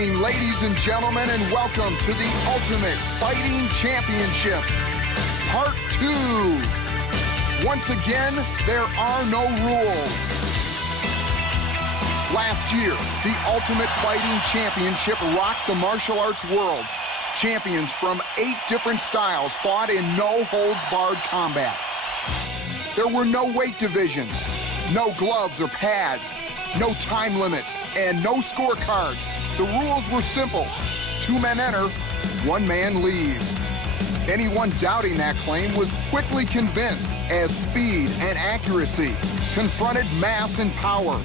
evening, ladies and gentlemen, and welcome to the Ultimate Fighting Championship, Part 2. Once again, there are no rules. Last year, the Ultimate Fighting Championship rocked the martial arts world. Champions from 8 different styles fought in no-holds-barred combat. There were no weight divisions, no gloves or pads, no time limits, and no scorecards. The rules were simple. 2 men enter, 1 man leaves. Anyone doubting that claim was quickly convinced as speed and accuracy confronted mass and power.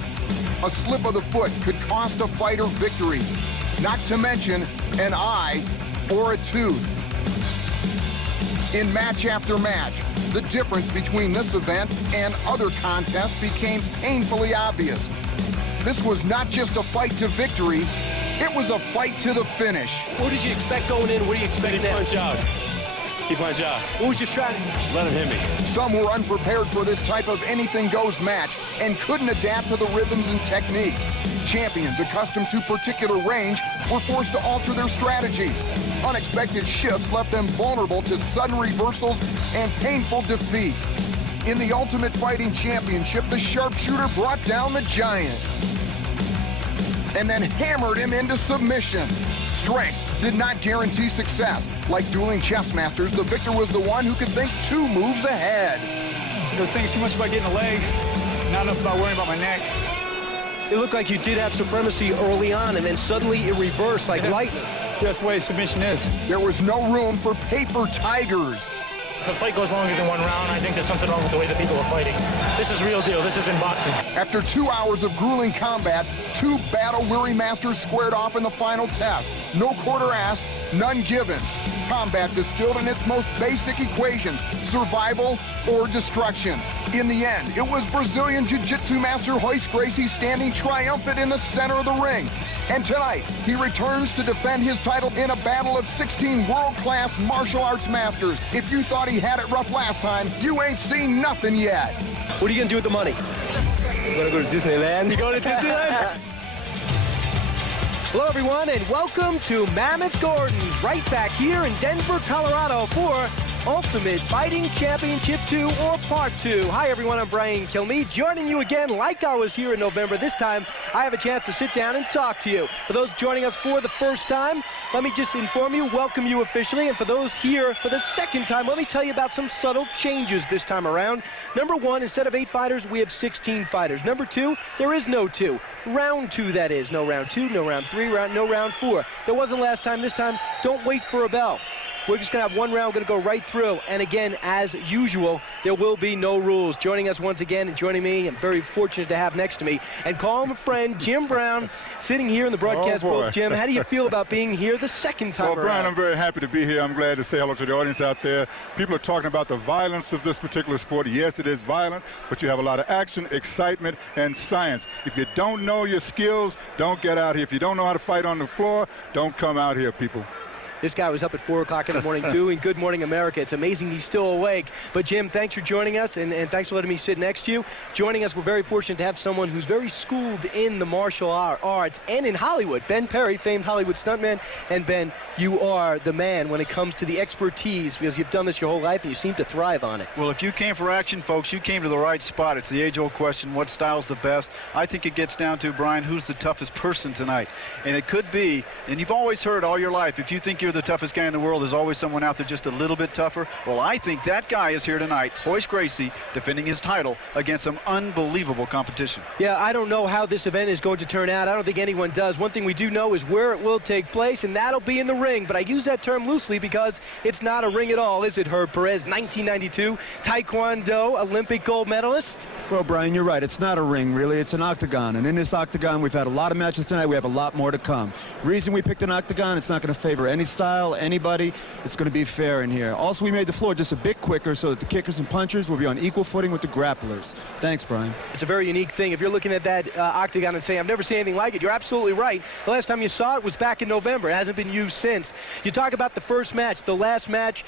A slip of the foot could cost a fighter victory, not to mention an eye or a tooth. In match after match, the difference between this event and other contests became painfully obvious. This was not just a fight to victory, it was a fight to the finish. What did you expect going in? What do you expect now? Punch out. He punched out. What was your strategy? Let him hit me. Some were unprepared for this type of anything-goes match and couldn't adapt to the rhythms and techniques. Champions accustomed to particular range were forced to alter their strategies. Unexpected shifts left them vulnerable to sudden reversals and painful defeat. In the Ultimate Fighting Championship, the sharpshooter brought down the giant and then hammered him into submission. Strength did not guarantee success. Like dueling chess masters, the victor was the one who could think 2 moves ahead. I was thinking too much about getting a leg, not enough about worrying about my neck. It looked like you did have supremacy early on, and then suddenly it reversed like lightning. That's the way submission is. There was no room for paper tigers. If a fight goes longer than 1 round, I think there's something wrong with the way that people are fighting. This is real deal. This isn't boxing. After 2 hours of grueling combat, 2 battle-weary masters squared off in the final test. No quarter asked, none given. Combat distilled in its most basic equation, survival or destruction. In the end, it was Brazilian Jiu-Jitsu master Royce Gracie standing triumphant in the center of the ring. And tonight, he returns to defend his title in a battle of 16 world-class martial arts masters. If you thought he had it rough last time, you ain't seen nothing yet. What are you gonna do with the money? You wanna go to Disneyland? You going to Disneyland? Hello, everyone, and welcome to Mammoth Gordon's, right back here in Denver, Colorado for Ultimate Fighting Championship 2 or Part 2. Hi, everyone, I'm Brian Kilmeade, joining you again like I was here in November. This time, I have a chance to sit down and talk to you. For those joining us for the first time, let me just inform you, welcome you officially. And for those here for the second time, let me tell you about some subtle changes this time around. Number 1, instead of 8 fighters, we have 16 fighters. Number 2, there is no 2. Round 2, that is. No round 2, no round 3, no round 4. There wasn't last time. This time, don't wait for a bell. We're just going to have 1 round, going to go right through. And again, as usual, there will be no rules. Joining us once again and joining me, I'm very fortunate to have next to me, and call him a friend, Jim Brown, sitting here in the broadcast booth. Jim, how do you feel about being here the second time around? Well, Brian, I'm very happy to be here. I'm glad to say hello to the audience out there. People are talking about the violence of this particular sport. Yes, it is violent, but you have a lot of action, excitement, and science. If you don't know your skills, don't get out here. If you don't know how to fight on the floor, don't come out here, people. This guy was up at 4 o'clock in the morning doing Good Morning America. It's amazing he's still awake. But, Jim, thanks for joining us, and thanks for letting me sit next to you. Joining us, we're very fortunate to have someone who's very schooled in the martial arts and in Hollywood. Ben Perry, famed Hollywood stuntman. And, Ben, you are the man when it comes to the expertise, because you've done this your whole life and you seem to thrive on it. Well, if you came for action, folks, you came to the right spot. It's the age-old question, what style's the best? I think it gets down to, Brian, who's the toughest person tonight? And it could be, and you've always heard all your life, if you think you're the toughest guy in the world, there's always someone out there just a little bit tougher. Well, I think that guy is here tonight, Royce Gracie, defending his title against some unbelievable competition. Yeah, I don't know how this event is going to turn out. I don't think anyone does. One thing we do know is where it will take place, and that'll be in the ring. But I use that term loosely because it's not a ring at all, is it, Herb Perez? 1992 Taekwondo Olympic gold medalist. Well, Brian, you're right. It's not a ring, really. It's an octagon. And in this octagon, we've had a lot of matches tonight. We have a lot more to come. The reason we picked an octagon, it's not going to favor any style, anybody, it's going to be fair in here. Also, we made the floor just a bit quicker so that the kickers and punchers will be on equal footing with the grapplers. Thanks, Brian. It's a very unique thing. If you're looking at that octagon and saying, I've never seen anything like it, you're absolutely right. The last time you saw it was back in November. It hasn't been used since. You talk about the first match, the last match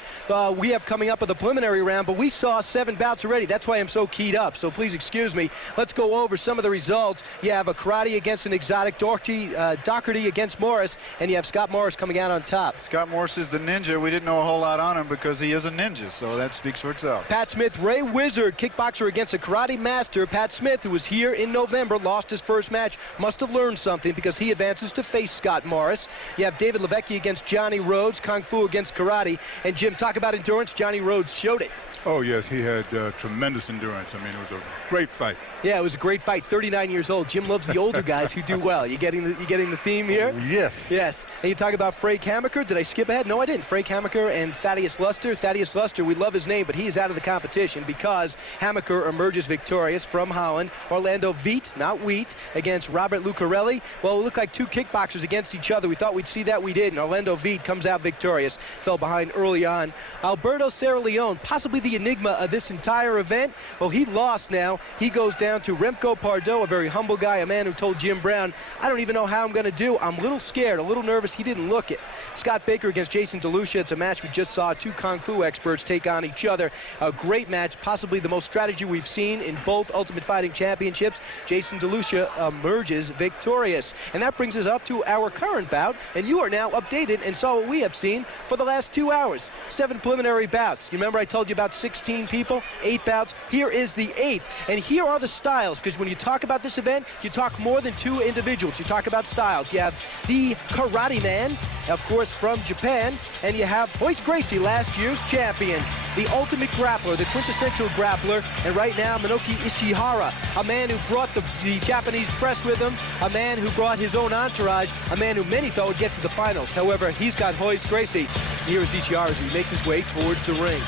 we have coming up with the preliminary round, but we saw 7 bouts already. That's why I'm so keyed up. So please excuse me. Let's go over some of the results. You have a karate against an exotic, Doherty against Morris, and you have Scott Morris coming out on top. Scott Morris is the ninja. We didn't know a whole lot on him because he is a ninja, so that speaks for itself. Pat Smith, Ray Wizard, kickboxer against a karate master. Pat Smith, who was here in November, lost his first match. Must have learned something because he advances to face Scott Morris. You have David Levecki against Johnny Rhodes, Kung Fu against karate. And Jim, talk about endurance. Johnny Rhodes showed it. Oh, yes, he had tremendous endurance. I mean, it was a great fight. Yeah, it was a great fight. 39 years old. Jim loves the older guys who do well. You getting the theme here? Oh, yes. Yes. And you talk about Frank Hammaker. Did I skip ahead? No, I didn't. Frank Hammaker and Thaddeus Luster. Thaddeus Luster, we love his name, but he is out of the competition because Hammaker emerges victorious from Holland. Orlando Wiet, not Wheat, against Robert Lucarelli. Well, it looked like 2 kickboxers against each other. We thought we'd see that. We did. And Orlando Wiet comes out victorious. Fell behind early on. Alberto Serra Leone, possibly the enigma of this entire event. Well, he lost now. He goes down to Remco Pardoel, a very humble guy, a man who told Jim Brown, I don't even know how I'm going to do. I'm a little scared, a little nervous. He didn't look it. Scott Baker against Jason DeLucia. It's a match we just saw 2 Kung Fu experts take on each other. A great match, possibly the most strategy we've seen in both Ultimate Fighting Championships. Jason DeLucia emerges victorious. And that brings us up to our current bout, and you are now updated and saw what we have seen for the last 2 hours. 7 preliminary bouts. You remember I told you about 16 people, 8 bouts. Here is the 8th. And here are the styles, because when you talk about this event, you talk more than 2 individuals. You talk about styles. You have the Karate Man, of course, from Japan, and you have Royce Gracie, last year's champion, the ultimate grappler, the quintessential grappler, and right now, Minoki Ichihara, a man who brought the Japanese press with him, a man who brought his own entourage, a man who many thought would get to the finals. However, he's got Royce Gracie. Here is Ichihara as he makes his way towards the ring.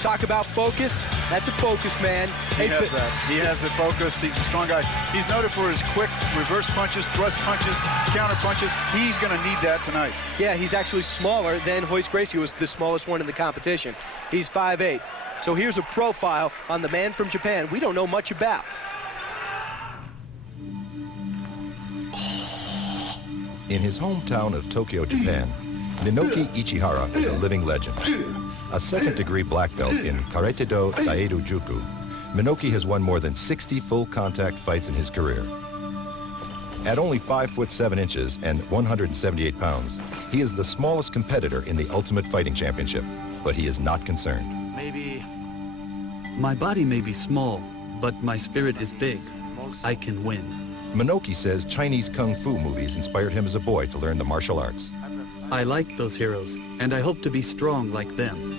Talk about focus. That's a focus, man. He has that. He has the focus. He's a strong guy. He's noted for his quick reverse punches, thrust punches, counter punches. He's going to need that tonight. Yeah, he's actually smaller than Royce Gracie, who was the smallest one in the competition. He's 5'8". So here's a profile on the man from Japan we don't know much about. In his hometown of Tokyo, Japan, Minoki Ichihara is a living legend. A second-degree black belt in Karate-do Daeru Juku, Minoki has won more than 60 full-contact fights in his career. At only 5'7" and 178 pounds, he is the smallest competitor in the Ultimate Fighting Championship, but he is not concerned. My body may be small, but my spirit is big. I can win. Minoki says Chinese kung fu movies inspired him as a boy to learn the martial arts. I like those heroes, and I hope to be strong like them.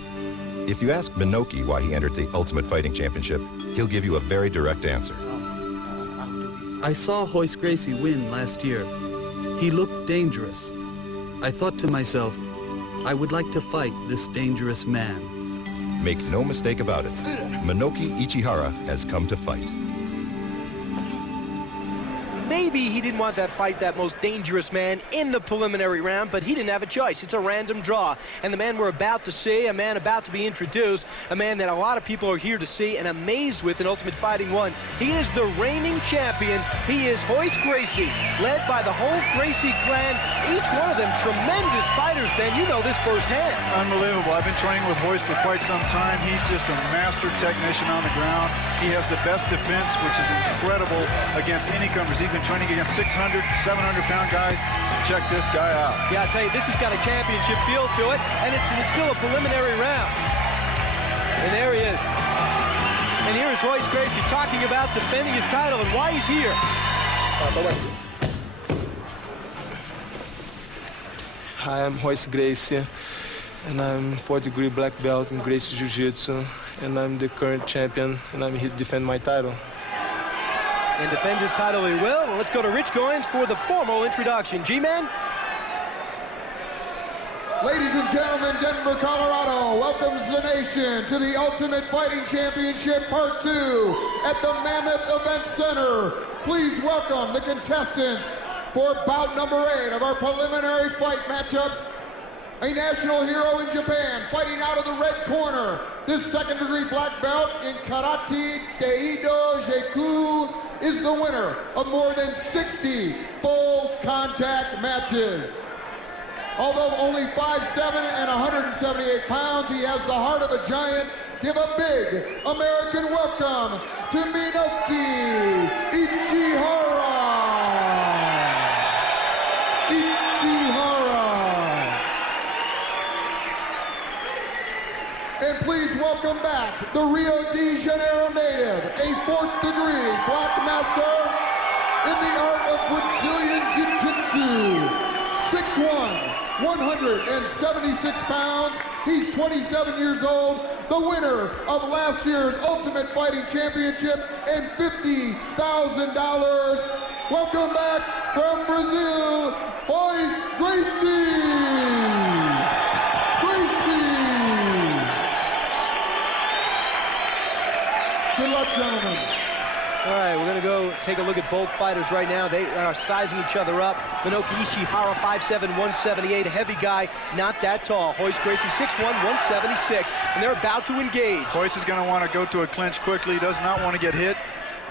If you ask Minoki why he entered the Ultimate Fighting Championship, he'll give you a very direct answer. I saw Royce Gracie win last year. He looked dangerous. I thought to myself, I would like to fight this dangerous man. Make no mistake about it, Minoki Ichihara has come to fight. Maybe he didn't want that fight, that most dangerous man, in the preliminary round, but he didn't have a choice. It's a random draw. And the man we're about to see, a man about to be introduced, a man that a lot of people are here to see and amazed with in Ultimate Fighting 1. He is the reigning champion. He is Royce Gracie, led by the whole Gracie clan. Each one of them tremendous fighters, Ben. You know this firsthand. Unbelievable. I've been training with Royce for quite some time. He's just a master technician on the ground. He has the best defense, which is incredible against any comers. He's been training against 600, 700-pound guys. Check this guy out. Yeah, I tell you, this has got a championship feel to it, and it's still a preliminary round. And there he is. And here is Royce Gracie talking about defending his title and why he's here. Hi, I'm Royce Gracie, and I'm 4th-degree black belt in Gracie Jiu-Jitsu, and I'm the current champion, and I'm here to defend my title. And defend his title he will. Let's go to Rich Goins for the formal introduction. G-Man? Ladies and gentlemen, Denver, Colorado welcomes the nation to the Ultimate Fighting Championship Part 2 at the Mammoth Event Center. Please welcome the contestants for bout number 8 of our preliminary fight matchups, a national hero in Japan, fighting out of the red corner. This second-degree black belt in Karate Daido Jiu is the winner of more than 60 full contact matches. Although only 5'7" and 178 pounds, he has the heart of a giant. Give a big American welcome to Minoki Ichihara. And please welcome back the Rio de Janeiro native, a 4th-degree black master in the art of Brazilian Jiu-Jitsu. 6'1", 176 pounds. He's 27 years old, the winner of last year's Ultimate Fighting Championship and $50,000. Welcome back from Brazil, Royce Gracie. Good luck, gentlemen. All right, we're going to go take a look at both fighters right now. They are sizing each other up. Minoki Ichihara, 5'7", 178, a heavy guy, not that tall. Royce Gracie, 6'1", 176, and they're about to engage. Royce is going to want to go to a clinch quickly. He does not want to get hit.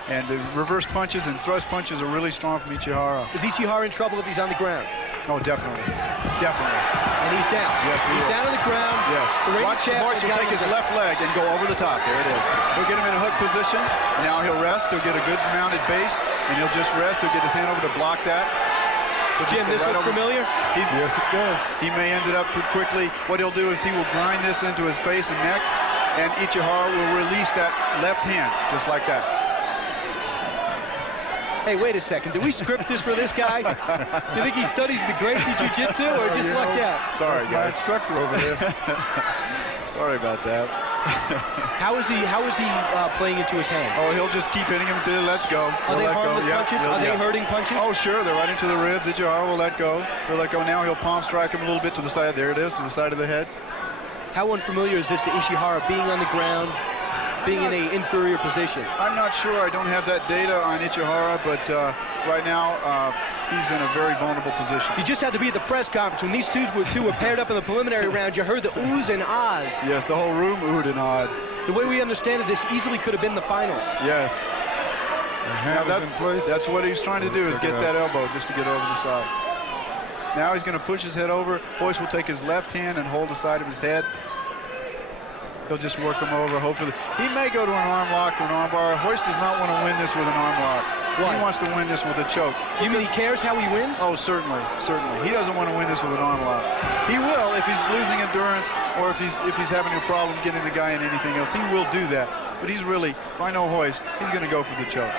And the reverse punches and thrust punches are really strong from Ichihara. Is Ichihara in trouble if he's on the ground? Oh, definitely. Definitely. And he's down. Yes, he's down on the ground. Yes. Watch Royce will take his left leg and go over the top. There it is. He'll get him in a hook position. Now he'll rest. He'll get a good mounted base, and he'll just rest. He'll get his hand over to block that. Jim, this looks familiar? Yes, it does. He may end it up pretty quickly. What he'll do is he will grind this into his face and neck, and Ichihara will release that left hand, just like that. Hey, wait a second. Did we script this for this guy? You think he studies the Gracie Jiu-Jitsu or just lucked out? Sorry, guys. My instructor over there. Sorry about that. How is he playing into his hands? Oh, he'll just keep hitting him until he lets go. Are they harmless punches? Are they hurting punches? Oh, sure. They're right into the ribs. Ichihara will let go. He'll let go. Now he'll palm strike him a little bit to the side. There it is, to the side of the head. How unfamiliar is this to Ichihara, being on the ground, being in an inferior position? I'm not sure. I don't have that data on Ichihara, but right now he's in a very vulnerable position. You just had to be at the press conference when these two were paired up in the preliminary round. You heard the oohs and ahs. Yes, the whole room oohed and awed. The way we understand it, this easily could have been the finals. Yes. Now that's what he's trying to do, is get that elbow just to get over the side. Now he's going to push his head over. Royce will take his left hand and hold the side of his head. He'll just work him over, hopefully. He may go to an arm lock or an arm bar. Royce does not want to win this with an arm lock. Why? He wants to win this with a choke. You mean he cares how he wins? Oh, certainly, certainly. He doesn't want to win this with an arm lock. He will if he's losing endurance or if he's having a problem getting the guy in anything else. He will do that. But he's really, if I know Royce, he's going to go for the choke.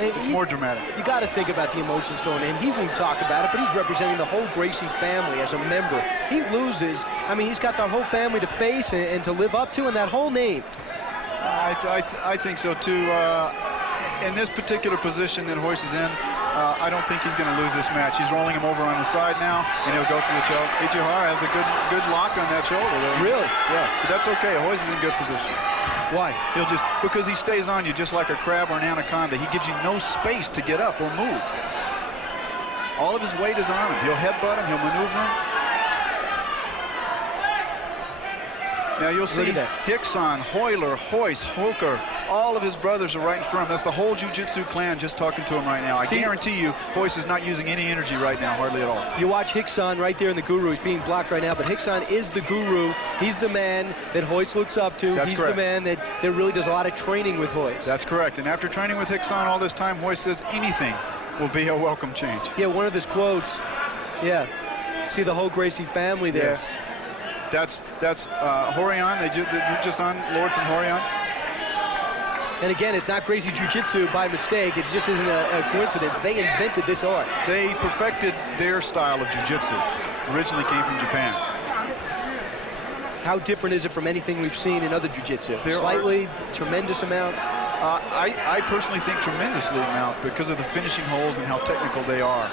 It's more dramatic. You got to think about the emotions going in. He won't talk about it, but he's representing the whole Gracie family as a member. He loses. I mean, he's got the whole family to face and to live up to, and that whole name. I think so, too. In this particular position that Royce is in, I don't think he's going to lose this match. He's rolling him over on the side now, and he'll go for the choke. Ichihara has a good lock on that shoulder, though. Really? Yeah, but that's okay. Royce is in good position. Why? Because he stays on you just like a crab or an anaconda. He gives you no space to get up or move. All of his weight is on him. He'll headbutt him. He'll maneuver him. Now you'll see Hickson, Hoyler, Royce, Hoker, all of his brothers are right in front of him. That's the whole jiu-jitsu clan just talking to him right now. I guarantee you, Royce is not using any energy right now, hardly at all. You watch Hickson right there in the guru. He's being blocked right now, but Hickson is the guru. He's the man that Royce looks up to. That's He's correct. the man that really does a lot of training with Royce. That's correct. And after training with Hickson all this time, Royce says anything will be a welcome change. Yeah, one of his quotes. Yeah. See the whole Gracie family there. Yes. That's Horion. They're just on Lord from Horion. And again, it's not Gracie Jiu-Jitsu by mistake. It just isn't a coincidence. They invented this art. They perfected their style of jiu-jitsu. Originally came from Japan. How different is it from anything we've seen in other jiu-jitsu? Slightly, tremendous amount? I personally think tremendously amount because of the finishing holes and how technical they are.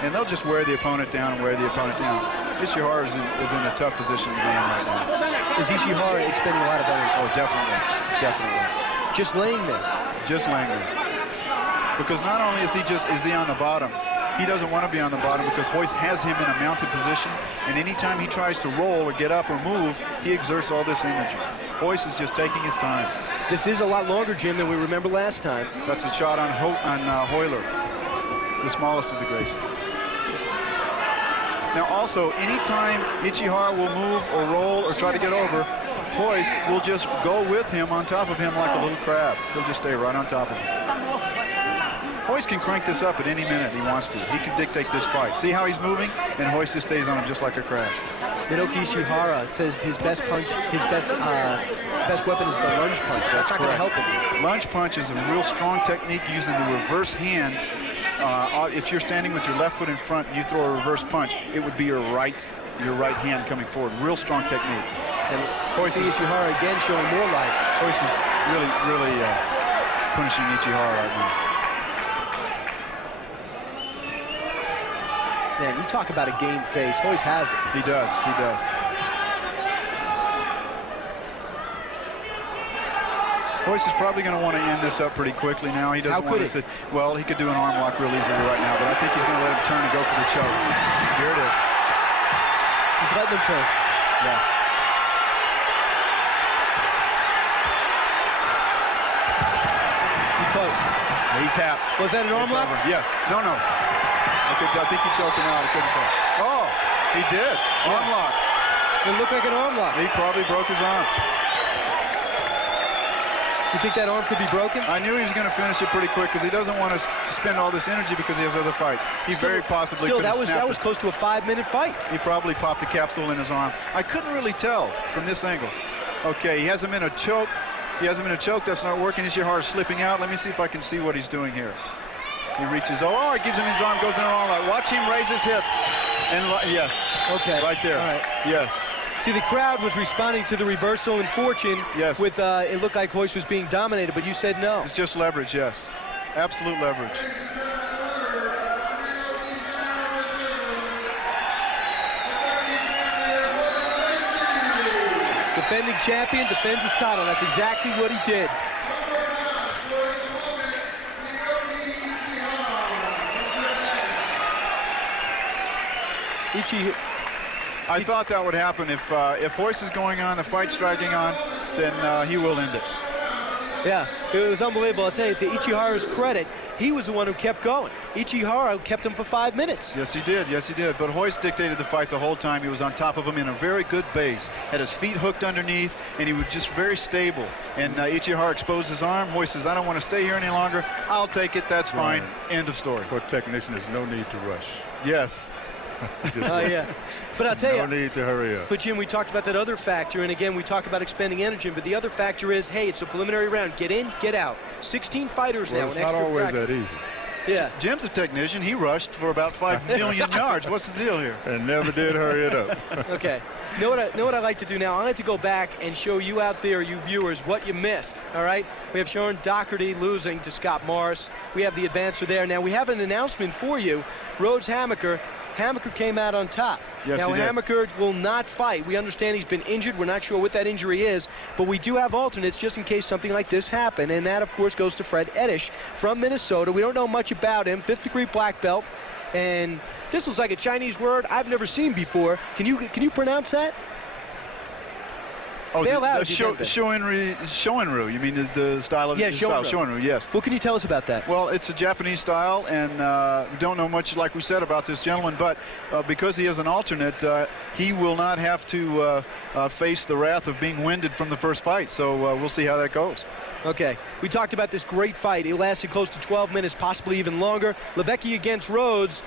And they'll just wear the opponent down and wear the opponent down. Ichihara is in a tough position to be in right now. Is Ichihara expending a lot of energy? Oh, definitely. Definitely. Just laying there. Just laying there. Because not only is he on the bottom, He doesn't want to be on the bottom because Royce has him in a mounted position, and anytime he tries to roll or get up or move, he exerts all this energy. Royce is just taking his time. This is a lot longer, Jim, than we remember last time. That's a shot on Hoyler, the smallest of the Gracie. Now also, anytime Ichihara will move or roll or try to get over, Royce will just go with him on top of him like a little crab. He'll just stay right on top of him. Royce can crank this up at any minute he wants to. He can dictate this fight. See how he's moving? And Royce just stays on him just like a crab. Minoki Ichihara says his best punch, his best weapon is the lunge punch. That's not going to help him. Lunge punch is a real strong technique using the reverse hand. If you're standing with your left foot in front and you throw a reverse punch, it would be your right hand coming forward. Real strong technique. And Royce Ichihara again showing more life. Royce is really punishing Ichihara right now. Man, you talk about a game face. Royce has it. He does. Royce is probably going to want to end this up pretty quickly now. He doesn't want to sit. Well, he could do an arm lock real easily right now, but I think he's going to let him turn and go for the choke. Here it is. He's letting him turn. Yeah. He poked. He tapped. Was that an arm lock? Yes. No. I think he choked him out. He couldn't tell. Oh, he did. Arm lock. It looked like an arm lock. He probably broke his arm. You think that arm could be broken? I knew he was going to finish it pretty quick because he doesn't want to spend all this energy because he has other fights. He very possibly could have snapped it. That was close to a 5-minute fight. He probably popped the capsule in his arm. I couldn't really tell from this angle. Okay, he has him in a choke. That's not working. Ichihara's slipping out. Let me see if I can see what he's doing here. He reaches. Oh, he gives him his arm, goes in an arm lock. Watch him raise his hips. And yes. Okay. Right there. All right. Yes. See, the crowd was responding to the reversal in fortune. Yes. With it looked like Royce was being dominated, but you said no. It's just leverage, yes. Absolute leverage. Defending champion defends his title. That's exactly what he did. I thought that would happen. If Royce is going on, the fight's dragging on, then he will end it. Yeah, it was unbelievable. I'll tell you, to Ichihara's credit, he was the one who kept going. Ichihara kept him for 5 minutes. Yes, he did. But Royce dictated the fight the whole time. He was on top of him in a very good base. Had his feet hooked underneath, and he was just very stable. And Ichihara exposed his arm. Royce says, I don't want to stay here any longer. I'll take it. That's fine. End of story. For a technician, there's no need to rush. Yes. Yeah. But I'll tell you. No need to hurry up. But Jim, we talked about that other factor, and again, we talk about expending energy, but the other factor is, hey, it's a preliminary round. Get in, get out. 16 fighters now. It's not always that easy. Yeah. Jim's a technician. He rushed for about 5 million yards. What's the deal here? And never did hurry it up. Okay. Know what I like to do now? I like to go back and show you out there, you viewers, what you missed, all right? We have Sharon Doherty losing to Scott Morris. We have the advancer there. Now, we have an announcement for you. Rhodes Hammaker came out on top. Yes, now, Hammaker will not fight. We understand he's been injured. We're not sure what that injury is, but we do have alternates just in case something like this happened, and that, of course, goes to Fred Ettish from Minnesota. We don't know much about him, 5th-degree black belt, and this looks like a Chinese word I've never seen before. Can you pronounce that? Oh, the Shoinryu. You mean the style of Shoinryu, yes. What can you tell us about that? Well, it's a Japanese style, and we don't know much, like we said, about this gentleman, but because he is an alternate, he will not have to face the wrath of being winded from the first fight, so we'll see how that goes. Okay, we talked about this great fight. It lasted close to 12 minutes, possibly even longer. Levecki against Rhodes.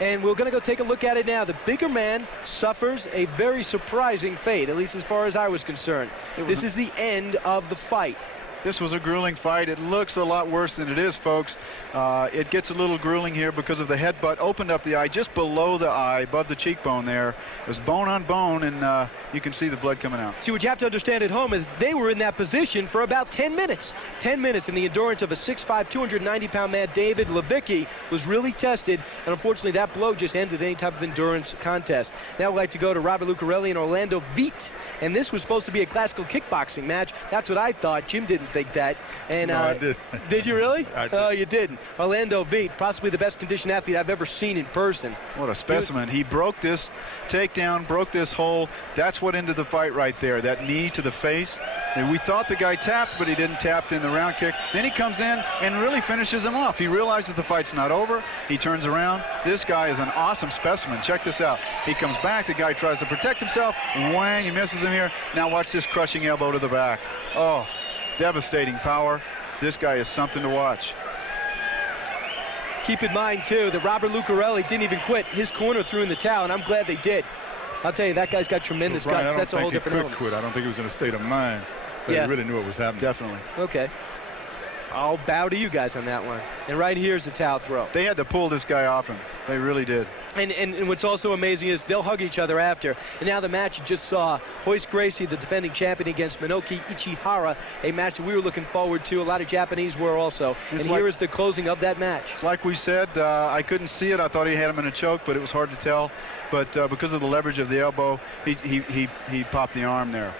And we're going to go take a look at it now. The bigger man suffers a very surprising fate, at least as far as I was concerned. This is the end of the fight. This was a grueling fight. It looks a lot worse than it is, folks. It gets a little grueling here because of the headbutt. Opened up the eye just below the eye, above the cheekbone there. It was bone on bone, and you can see the blood coming out. See, what you have to understand at home is they were in that position for about 10 minutes. 10 minutes, and the endurance of a 6'5", 290-pound man, David Levicki, was really tested, and unfortunately that blow just ended any type of endurance contest. Now we'd like to go to Robert Lucarelli and Orlando Wiet, and this was supposed to be a classical kickboxing match. That's what I thought. Jim didn't think that. And No, I did. Did you really? I did. Oh, you didn't. Orlando Wiet, possibly the best conditioned athlete I've ever seen in person. What a specimen. He broke this takedown, broke this hole. That's what ended the fight right there, that knee to the face. And we thought the guy tapped, but he didn't tap in the round kick. Then he comes in and really finishes him off. He realizes the fight's not over. He turns around. This guy is an awesome specimen. Check this out. He comes back. The guy tries to protect himself. Whang, he misses him here. Now watch this crushing elbow to the back. Oh, devastating power. This guy is something to watch. Keep in mind, too, that Robert Lucarelli didn't even quit. His corner threw in the towel, and I'm glad they did. I'll tell you, that guy's got tremendous Brian, guts. That's a whole different I element. don't think he could quit. I don't think he was in a state of mind, but Yeah. he really knew what was happening. Definitely. Okay. I'll bow to you guys on that one. And right here's the towel throw. They had to pull this guy off him. They really did. And what's also amazing is they'll hug each other after. And now the match you just saw, Royce Gracie, the defending champion, against Minoki Ichihara, a match that we were looking forward to. A lot of Japanese were also. It's and like- here is the closing of that match. Like we said, I couldn't see it. I thought he had him in a choke, but it was hard to tell. But because of the leverage of the elbow, he popped the arm there.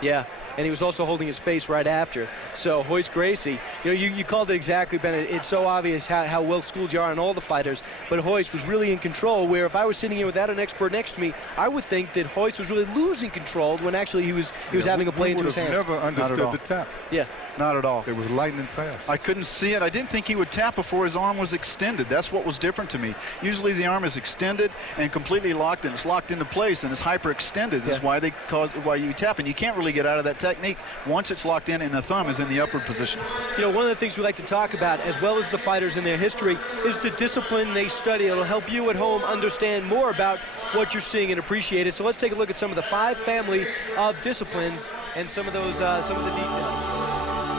Yeah. And he was also holding his face right after. So Royce Gracie, you called it exactly, Bennett. It's so obvious how well schooled you are on all the fighters. But Royce was really in control, where if I was sitting here without an expert next to me, I would think that Royce was really losing control when actually he was having a play into his hands. We would have never understood the tap. Yeah. Not at all. It was lightning fast. I couldn't see it. I didn't think he would tap before his arm was extended. That's what was different to me. Usually the arm is extended and completely locked, and it's locked into place, and it's hyperextended. That's why why you tap, and you can't really get out of that technique once it's locked in and the thumb is in the upward position. One of the things we like to talk about, as well as the fighters and their history, is the discipline they study. It'll help you at home understand more about what you're seeing and appreciate it. So let's take a look at some of the 5 family of disciplines and some of the details.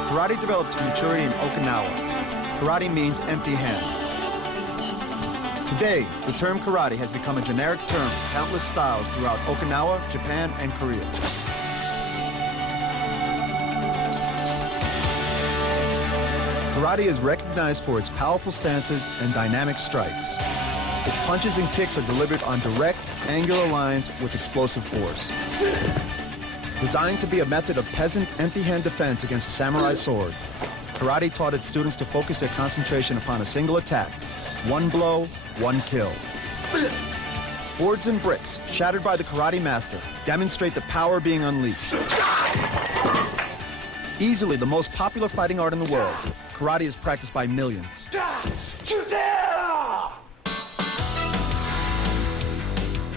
Karate developed to maturity in Okinawa. Karate means empty hand. Today, the term karate has become a generic term for countless styles throughout Okinawa, Japan, and Korea. Karate is recognized for its powerful stances and dynamic strikes. Its punches and kicks are delivered on direct, angular lines with explosive force. Designed to be a method of peasant empty-hand defense against a samurai sword, karate taught its students to focus their concentration upon a single attack. One blow, one kill. Boards and bricks, shattered by the karate master, demonstrate the power being unleashed. Easily the most popular fighting art in the world, karate is practiced by millions.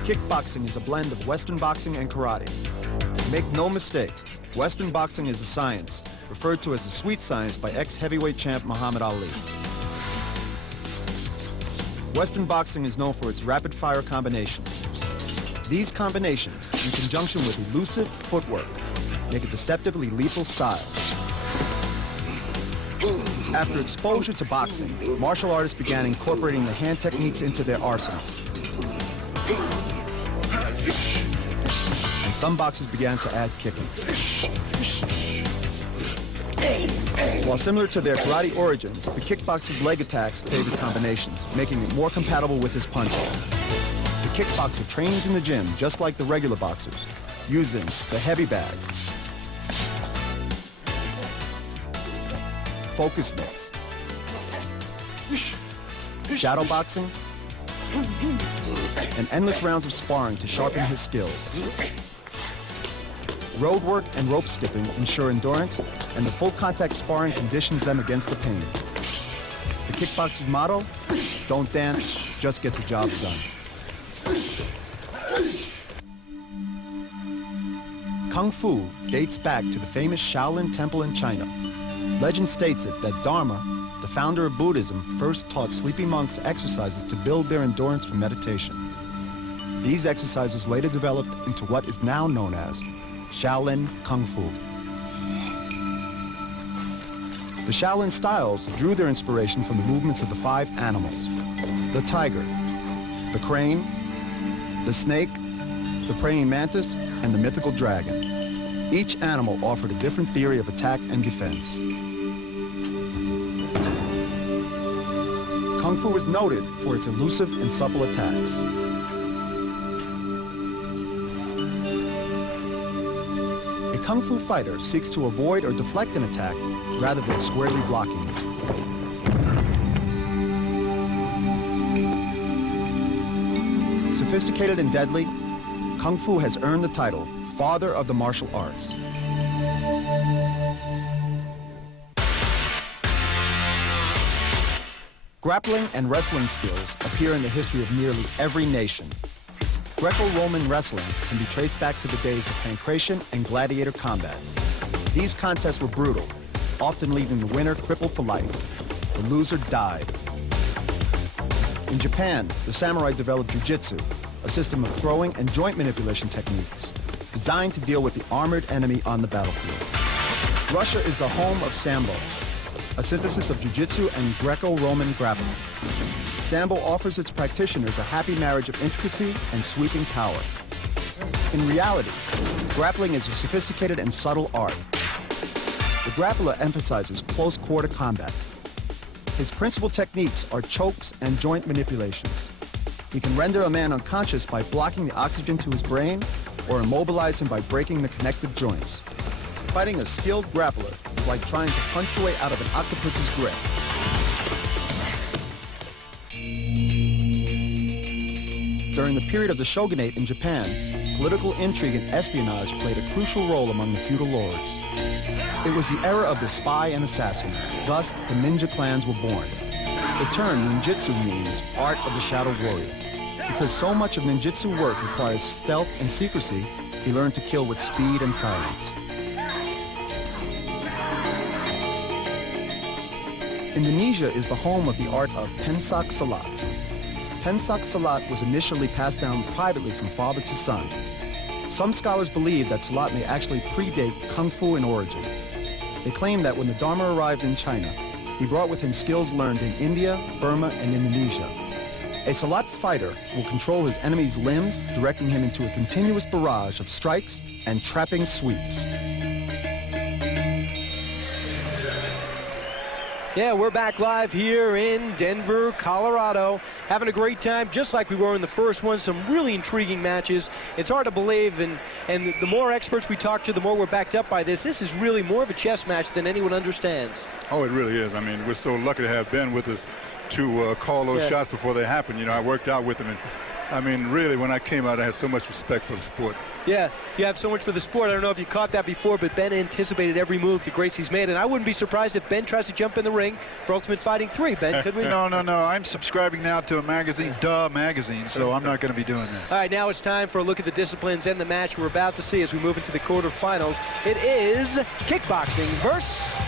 Kickboxing is a blend of Western boxing and karate. Make no mistake, Western boxing is a science, referred to as the sweet science by ex-heavyweight champ Muhammad Ali. Western boxing is known for its rapid-fire combinations. These combinations, in conjunction with elusive footwork, make a deceptively lethal style. After exposure to boxing, martial artists began incorporating the hand techniques into their arsenal. And some boxers began to add kicking. While similar to their karate origins, the kickboxer's leg attacks favored combinations, making it more compatible with his punching. The kickboxer trains in the gym just like the regular boxers, using the heavy bag, focus mitts, shadow boxing, and endless rounds of sparring to sharpen his skills. Road work and rope skipping ensure endurance, and the full contact sparring conditions them against the pain. The kickboxer's motto, don't dance, just get the job done. Kung Fu dates back to the famous Shaolin Temple in China. Legend states it that Dharma, the founder of Buddhism, first taught sleepy monks exercises to build their endurance for meditation. These exercises later developed into what is now known as Shaolin Kung Fu. The Shaolin styles drew their inspiration from the movements of the 5 animals: the tiger, the crane, the snake, the praying mantis, and the mythical dragon. Each animal offered a different theory of attack and defense. Kung Fu is noted for its elusive and supple attacks. Kung Fu fighter seeks to avoid or deflect an attack rather than squarely blocking it. Sophisticated and deadly, Kung Fu has earned the title Father of the Martial Arts. Grappling and wrestling skills appear in the history of nearly every nation. Greco-Roman wrestling can be traced back to the days of pancration and gladiator combat. These contests were brutal, often leaving the winner crippled for life. The loser died. In Japan, the samurai developed jiu-jitsu, a system of throwing and joint manipulation techniques designed to deal with the armored enemy on the battlefield. Russia is the home of Sambo, a synthesis of jiu-jitsu and Greco-Roman grappling. Sambo offers its practitioners a happy marriage of intricacy and sweeping power. In reality, grappling is a sophisticated and subtle art. The grappler emphasizes close quarter combat. His principal techniques are chokes and joint manipulations. He can render a man unconscious by blocking the oxygen to his brain or immobilize him by breaking the connective joints. Fighting a skilled grappler is like trying to punch your way out of an octopus's grip. During the period of the shogunate in Japan, political intrigue and espionage played a crucial role among the feudal lords. It was the era of the spy and assassin. Thus, the ninja clans were born. The term ninjutsu means art of the shadow warrior. Because so much of ninjutsu work requires stealth and secrecy, he learned to kill with speed and silence. Indonesia is the home of the art of pencak silat. Pencak silat was initially passed down privately from father to son. Some scholars believe that silat may actually predate Kung Fu in origin. They claim that when the Dharma arrived in China, he brought with him skills learned in India, Burma, and Indonesia. A silat fighter will control his enemy's limbs, directing him into a continuous barrage of strikes and trapping sweeps. Yeah, we're back live here in Denver, Colorado, having a great time, just like we were in the first one. Some really intriguing matches. It's hard to believe, and the more experts we talk to, the more we're backed up by this. This is really more of a chess match than anyone understands. Oh, it really is. I mean, we're so lucky to have Ben with us to call those shots before they happen. You know, I worked out with him, and I mean, really, when I came out, I had so much respect for the sport. Yeah, you have so much for the sport. I don't know if you caught that before, but Ben anticipated every move that Gracie's made, and I wouldn't be surprised if Ben tries to jump in the ring for Ultimate Fighting 3. Ben, could we? No. I'm subscribing now to a magazine, Magazine, so I'm not going to be doing that. All right, now it's time for a look at the disciplines and the match we're about to see as we move into the quarterfinals. It is kickboxing versus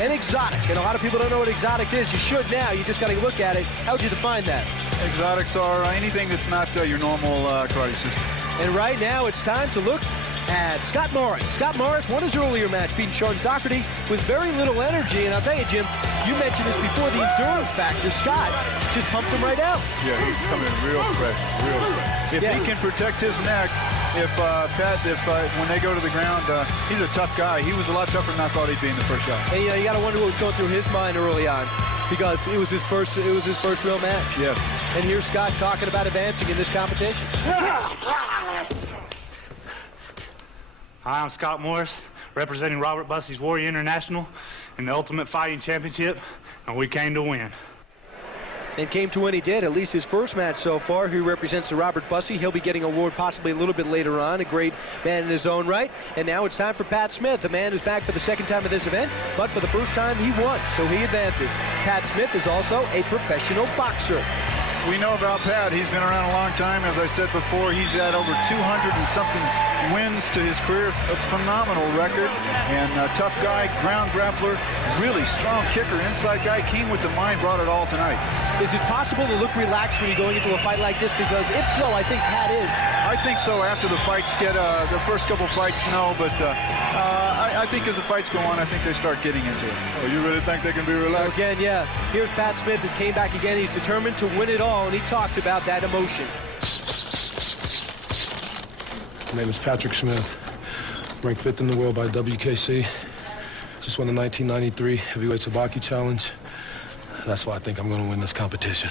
an exotic, and a lot of people don't know what exotic is. You should now. You just got to look at it. How would you define that? Exotics are anything that's not your normal karate system. And right now it's time to look at Scott Morris. Scott Morris won his earlier match, beating Sean Doherty with very little energy. And I'll tell you, Jim, you mentioned this before, the endurance factor. Scott just pumped him right out. Yeah, he's coming in real fresh, real fresh. If he can protect his neck, when they go to the ground, he's a tough guy. He was a lot tougher than I thought he'd be in the first shot. And you got to wonder what was going through his mind early on, because it was his first real match. Yes. And here's Scott talking about advancing in this competition. Hi, I'm Scott Morris, representing Robert Bussey's Warrior International in the Ultimate Fighting Championship, and we came to win. And came to win he did, at least his first match so far. He represents the Robert Bussey. He'll be getting an award possibly a little bit later on. A great man in his own right. And now it's time for Pat Smith, a man who's back for the second time at this event, but for the first time he won, so he advances. Pat Smith is also a professional boxer. We know about Pat. He's been around a long time. As I said before, he's had over 200 and something wins to his career. It's a phenomenal record. And a tough guy, ground grappler, really strong kicker, inside guy, keen with the mind, brought it all tonight. Is it possible to look relaxed when you're going into a fight like this? Because if so, I think Pat is. I think so. After the fights get, the first couple fights, no. But I think as the fights go on, I think they start getting into it. Oh, you really think they can be relaxed? So again, yeah. Here's Pat Smith that came back again. He's determined to win it all, and he talked about that emotion. My name is Patrick Smith, ranked 5th in the world by WKC. Just won the 1993 Heavyweight Sabaki Challenge. That's why I think I'm going to win this competition.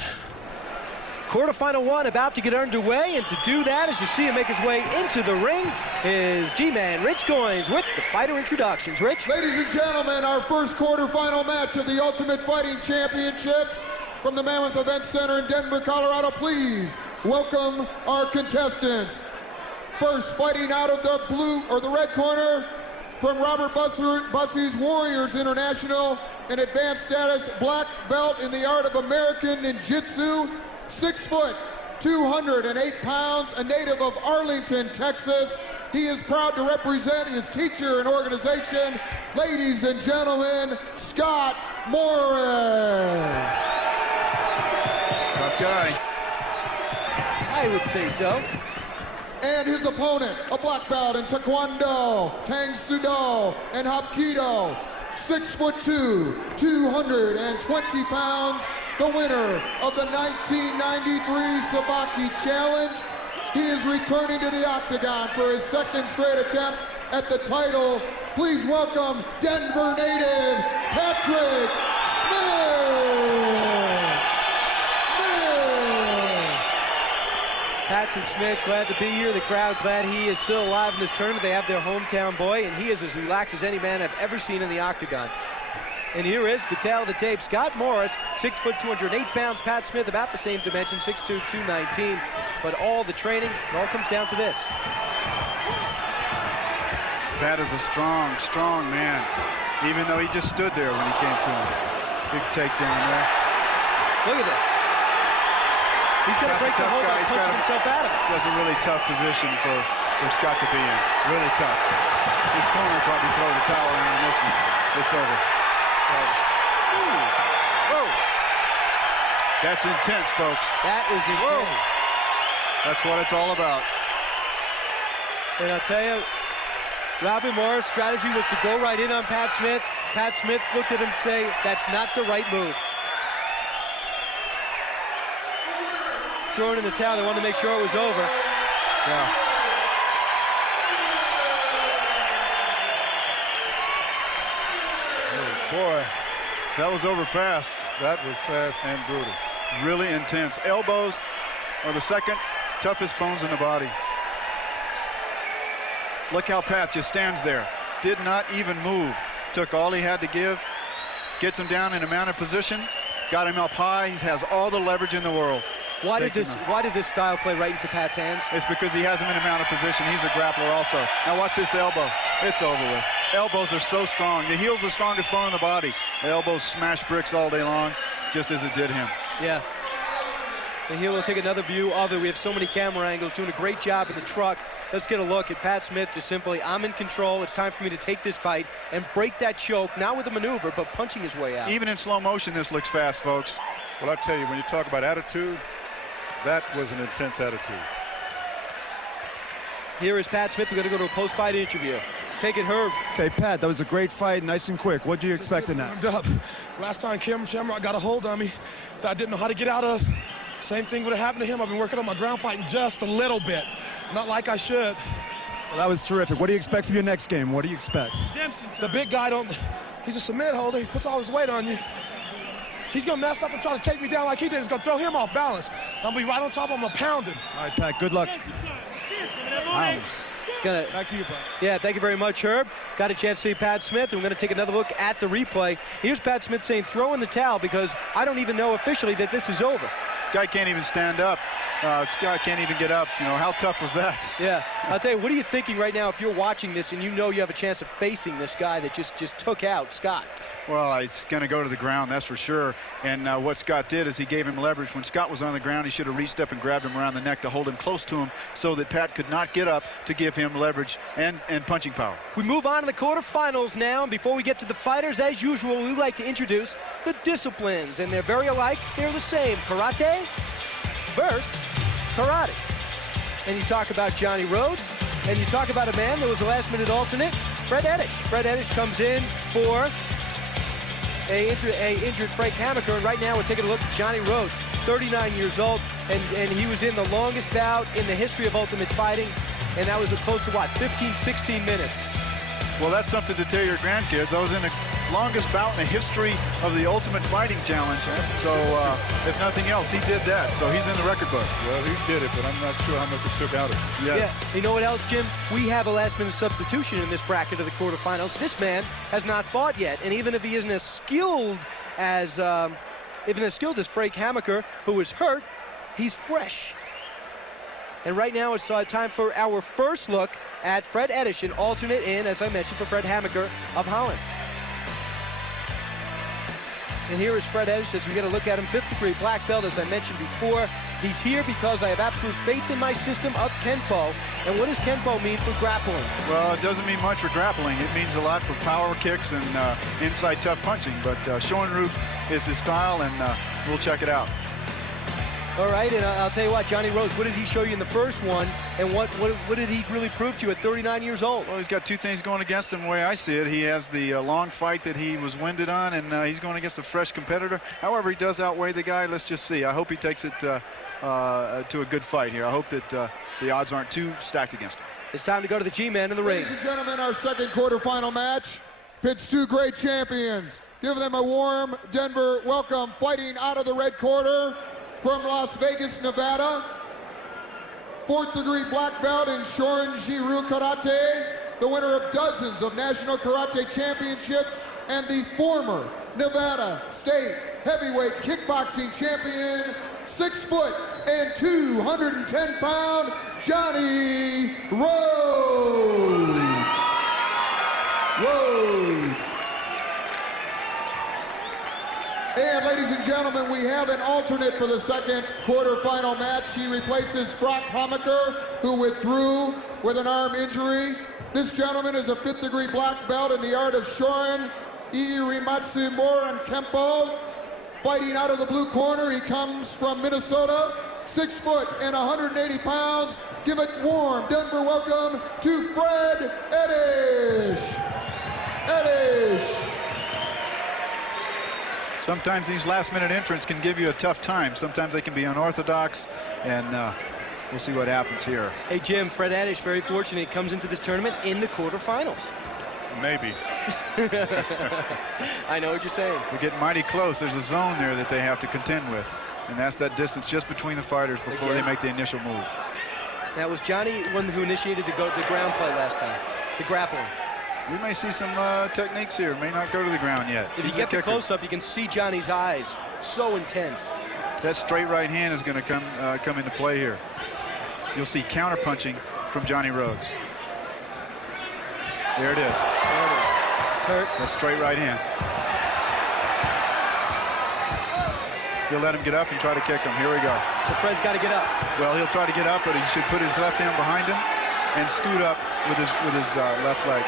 Quarterfinal 1 about to get underway, and to do that, as you see him make his way into the ring, is G-Man Rich Goins with the fighter introductions. Rich? Ladies and gentlemen, our first quarterfinal match of the Ultimate Fighting Championships from the Mammoth Event Center in Denver, Colorado. Please welcome our contestants. First, fighting out of the blue or the red corner from Robert Bussey's Warriors International, an advanced status black belt in the art of American Ninjutsu, 6 foot, 208 pounds, a native of Arlington, Texas. He is proud to represent his teacher and organization. Ladies and gentlemen, Scott Morris. Tough guy. I would say so. And his opponent, a black belt in Taekwondo, Tang Soo-do, and Hapkido, 6'2", 220 pounds, the winner of the 1993 Sabaki Challenge. He is returning to the octagon for his second straight attempt at the title. Please welcome Denver native Patrick Smith. Patrick Smith, glad to be here. The crowd glad he is still alive in this tournament. They have their hometown boy, and he is as relaxed as any man I've ever seen in the octagon. And here is the tale of the tape. Scott Morris, 6 foot, 208 pounds. Pat Smith, about the same dimension, 6'2", 219. But all the training, it all comes down to this. Pat is a strong, strong man, even though he just stood there when he came to him. Big takedown there. Look at this. He's going to break the hold and punch himself out of it. That's a really tough position for Scott to be in. Really tough. His corner probably throw the towel around this one. It's over. Whoa. That's intense, folks. That is intense. Whoa. That's what it's all about. And I'll tell you, Robert Morris' strategy was to go right in on Pat Smith. Pat Smith looked at him and say, that's not the right move. Throwing in the towel, they wanted to make sure it was over. Yeah. Oh, boy, that was over fast. That was fast and brutal. Really intense. Elbows are the second toughest bones in the body. Look how Pat just stands there. Did not even move. Took all he had to give. Gets him down in a mounted position. Got him up high. He has all the leverage in the world. Why did this style play right into Pat's hands? It's because he has him in a mounted position. He's a grappler also. Now watch this elbow. It's over with. Elbows are so strong. The heel's the strongest bone in the body. The elbows smash bricks all day long, just as it did him. Yeah. And here we'll take another view of it. We have so many camera angles, doing a great job in the truck. Let's get a look at Pat Smith just simply, I'm in control. It's time for me to take this fight and break that choke, not with a maneuver, but punching his way out. Even in slow motion, this looks fast, folks. Well, I tell you, when you talk about attitude, that was an intense attitude. Here is Pat Smith. We're going to go to a post-fight interview. Take it, Herb. Okay, Pat, that was a great fight, nice and quick. What do you expect in that? Last time Shamrock got a hold on me that I didn't know how to get out of. Same thing would have happened to him. I've been working on my ground fighting just a little bit. Not like I should. Well, that was terrific. What do you expect for your next game? What do you expect? The big guy he's a submit holder. He puts all his weight on you. He's going to mess up and try to take me down like he did. It's going to throw him off balance. I'm going to be right on top of him. I'm going to pound him. All right, Pat, good luck. Back to you, bud. Yeah, thank you very much, Herb. Got a chance to see Pat Smith, and we're going to take another look at the replay. Here's Pat Smith saying, throw in the towel because I don't even know officially that this is over. Guy can't even stand up. Scott can't even get up. You know, how tough was that? Yeah, I'll tell you, what are you thinking right now if you're watching this and you know you have a chance of facing this guy that just took out Scott? Well, it's going to go to the ground, that's for sure. And what Scott did is he gave him leverage. When Scott was on the ground, he should have reached up and grabbed him around the neck to hold him close to him so that Pat could not get up to give him leverage and punching power. We move on to the quarterfinals now. And before we get to the fighters, as usual, we like to introduce the disciplines. And they're very alike. They're the same. Karate versus karate. And you talk about Johnny Rhodes, and you talk about a man that was a last-minute alternate, Fred Ettish. Fred Ettish comes in for a injured Frank Hamaker, and right now we're taking a look at Johnny Rhodes, 39 years old, and he was in the longest bout in the history of Ultimate Fighting, and that was close to, what, 15, 16 minutes. Well, that's something to tell your grandkids. I was in a longest bout in the history of the Ultimate Fighting Challenge. So if nothing else, he did that. So he's in the record book. Well, he did it, but I'm not sure how much it took out of him. Yes. Yeah. You know what else, Jim? We have a last-minute substitution in this bracket of the quarterfinals. This man has not fought yet, and even if he isn't as skilled as Frank Hammaker, who is hurt, he's fresh. And right now it's time for our first look at Fred Ettish, an alternate in, as I mentioned, for Fred Hammaker of Holland. And here is Fred Ettish as we get a look at him, 5th degree black belt, as I mentioned before. He's here because I have absolute faith in my system of Kenpo. And what does Kenpo mean for grappling? Well, it doesn't mean much for grappling. It means a lot for power kicks and inside tough punching. But Shorin-ryu is his style, and we'll check it out. All right, and I'll tell you what, Johnny Rhodes, what did he show you in the first one, and what did he really prove to you at 39 years old? Well, he's got two things going against him the way I see it. He has the long fight that he was winded on, and he's going against a fresh competitor. However, he does outweigh the guy. Let's just see. I hope he takes it to a good fight here. I hope that the odds aren't too stacked against him. It's time to go to the G-Man in the ring. Ladies and gentlemen, our second quarterfinal match pits two great champions. Give them a warm Denver welcome. Fighting out of the red corner, from Las Vegas, Nevada, 4th degree black belt in Shorin-ryu Karate, the winner of dozens of national karate championships, and the former Nevada State heavyweight kickboxing champion, 6 foot and 210 pound, Johnny Rhodes. And ladies and gentlemen, we have an alternate for the second quarterfinal match. He replaces Frank Hammaker, who withdrew with an arm injury. This gentleman is a 5th degree black belt in the art of Shorin, Irimatsu Moran Kempo. Fighting out of the blue corner, he comes from Minnesota, 6 foot and 180 pounds. Give it warm Denver welcome to Fred Ettish. Sometimes these last-minute entrants can give you a tough time. Sometimes they can be unorthodox, and we'll see what happens here. Hey, Jim, Fred Ettish, very fortunate. He comes into this tournament in the quarterfinals. Maybe. I know what you're saying. They're getting mighty close. There's a zone there that they have to contend with, and that's that distance just between the fighters before they make the initial move. That was Johnny, one who initiated the ground play last time, the grappling. We may see some techniques here. May not go to the ground yet. If you get the close-up, you can see Johnny's eyes. So intense. That straight right hand is going to come into play here. You'll see counter-punching from Johnny Rhodes. There it is. Hurt. That straight right hand. He'll let him get up and try to kick him. Here we go. So Fred's got to get up. Well, he'll try to get up, but he should put his left hand behind him and scoot up with his left leg.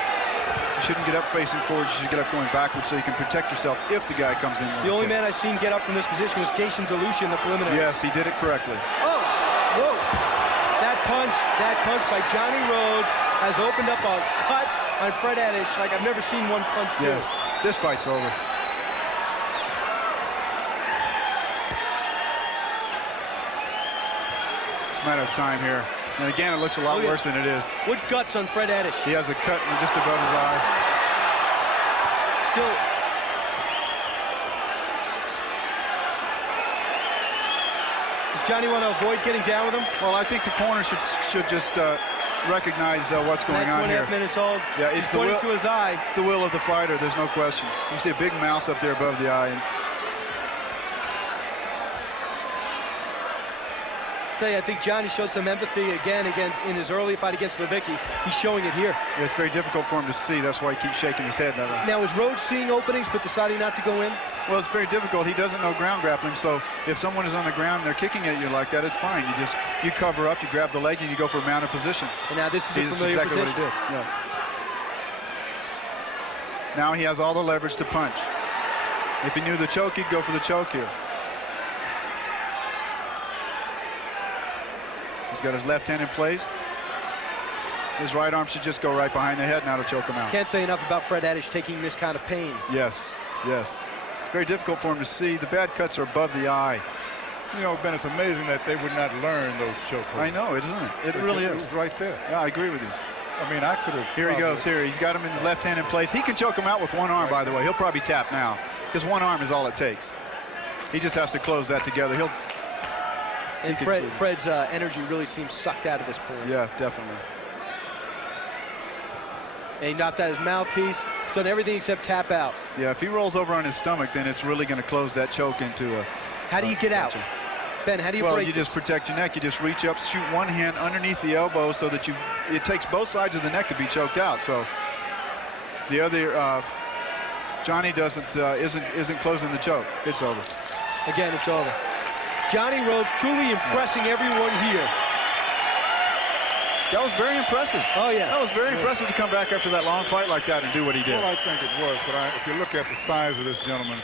You shouldn't get up facing forward. You should get up going backwards so you can protect yourself if the guy comes in. The only man I've seen get up from this position was Jason DeLucia in the preliminary. Yes, he did it correctly. Oh, whoa. That punch by Johnny Rhodes has opened up a cut on Fred Ettish like I've never seen one punch do. Yes, this fight's over. It's a matter of time here. And again, it looks a lot worse than it is. What guts on Fred Ettish? He has a cut just above his eye. Still. Does Johnny want to avoid getting down with him? Well, I think the corner should just recognize what's going on here. 2.5 minutes old. Yeah, it's pointing to his eye. It's the will of the fighter. There's no question. You see a big mouse up there above the eye. And I think Johnny showed some empathy again in his early fight against Levicki. He's showing it here. Yeah, it's very difficult for him to see. That's why he keeps shaking his head that way. Now, is Rhodes seeing openings but deciding not to go in? Well, it's very difficult. He doesn't know ground grappling, so if someone is on the ground and they're kicking at you like that, it's fine. You cover up, you grab the leg, and you go for a mounted position. And now this is a familiar exactly position. What he did. Yeah. Now he has all the leverage to punch. If he knew the choke, he'd go for the choke here. He's got his left hand in place. His right arm should just go right behind the head, now to choke him out. Can't say enough about Fred Ettish taking this kind of pain. Yes, yes. It's very difficult for him to see. The bad cuts are above the eye. You know, Ben, it's amazing that they would not learn those chokeholds. I know, isn't it? It really is. It was right there. Yeah, I agree with you. I mean, I could have. Here he goes. Here, he's got him in the left hand in place. He can choke him out with one arm, by the way. He'll probably tap now because one arm is all it takes. He just has to close that together. And Fred's energy really seems sucked out of this point. Yeah, definitely. And he knocked out his mouthpiece. He's done everything except tap out. Yeah, if he rolls over on his stomach, then it's really going to close that choke into a... How do you get out? Ben, how do you break Well, you just protect your neck. You just reach up, shoot one hand underneath the elbow so that it takes both sides of the neck to be choked out. So the other, Johnny isn't closing the choke. It's over. Again, it's over. Johnny Rhodes truly impressing everyone here. That was very impressive. Oh, yeah. That was very impressive to come back after that long fight like that and do what he did. Well, I think it was, but if you look at the size of this gentleman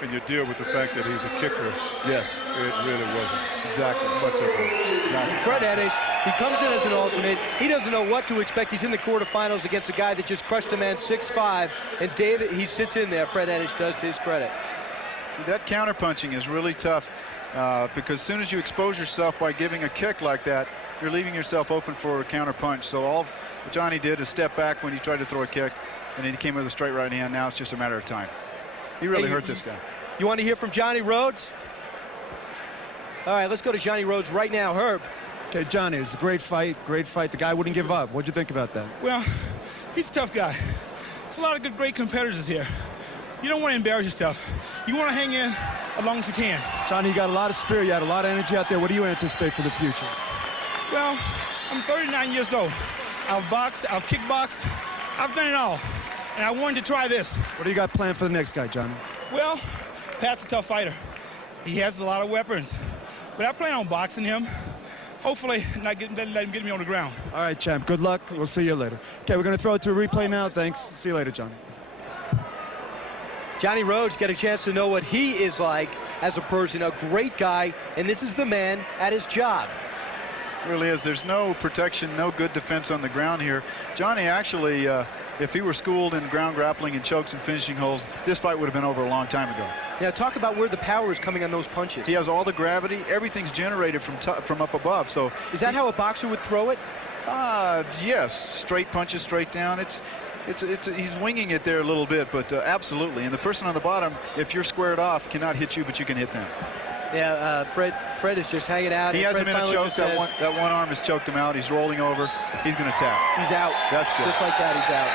and you deal with the fact that he's a kicker, yes, it really wasn't. Exactly. Much of it. Exactly. Fred Ettish, he comes in as an alternate. He doesn't know what to expect. He's in the quarterfinals against a guy that just crushed a man 6'5", and David, he sits in there. Fred Ettish does to his credit. See, that counterpunching is really tough because as soon as you expose yourself by giving a kick like that, you're leaving yourself open for a counter punch. So all Johnny did is step back when he tried to throw a kick, and then he came with a straight right hand. Now it's just a matter of time. He really hurt this guy. You want to hear from Johnny Rhodes? All right, let's go to Johnny Rhodes right now. Herb. Okay, Johnny, it was a great fight, great fight. The guy wouldn't give up. What'd you think about that? Well, he's a tough guy. There's a lot of great competitors here. You don't want to embarrass yourself. You want to hang in as long as you can. Johnny, you got a lot of spirit. You had a lot of energy out there. What do you anticipate for the future? Well, I'm 39 years old. I've boxed, I've kickboxed, I've done it all. And I wanted to try this. What do you got planned for the next guy, Johnny? Well, Pat's a tough fighter. He has a lot of weapons. But I plan on boxing him. Hopefully, let him get me on the ground. All right, champ. Good luck. We'll see you later. Okay, we're going to throw it to a replay now. Thanks. See you later, Johnny. Johnny Rhodes get a chance to know what he is like as a person, a great guy, and this is the man at his job. It really is. There's no protection, no good defense on the ground here. Johnny actually, if he were schooled in ground grappling and chokes and finishing holds, this fight would have been over a long time ago. Now talk about where the power is coming on those punches. He has all the gravity. Everything's generated from up above. So is that how a boxer would throw it? Yes. Straight punches, straight down. He's winging it there a little bit, but absolutely. And the person on the bottom, if you're squared off, cannot hit you, but you can hit them. Yeah, Fred is just hanging out. He has him in a choke. That one arm has choked him out. He's rolling over. He's going to tap. He's out. That's good. Just like that, he's out.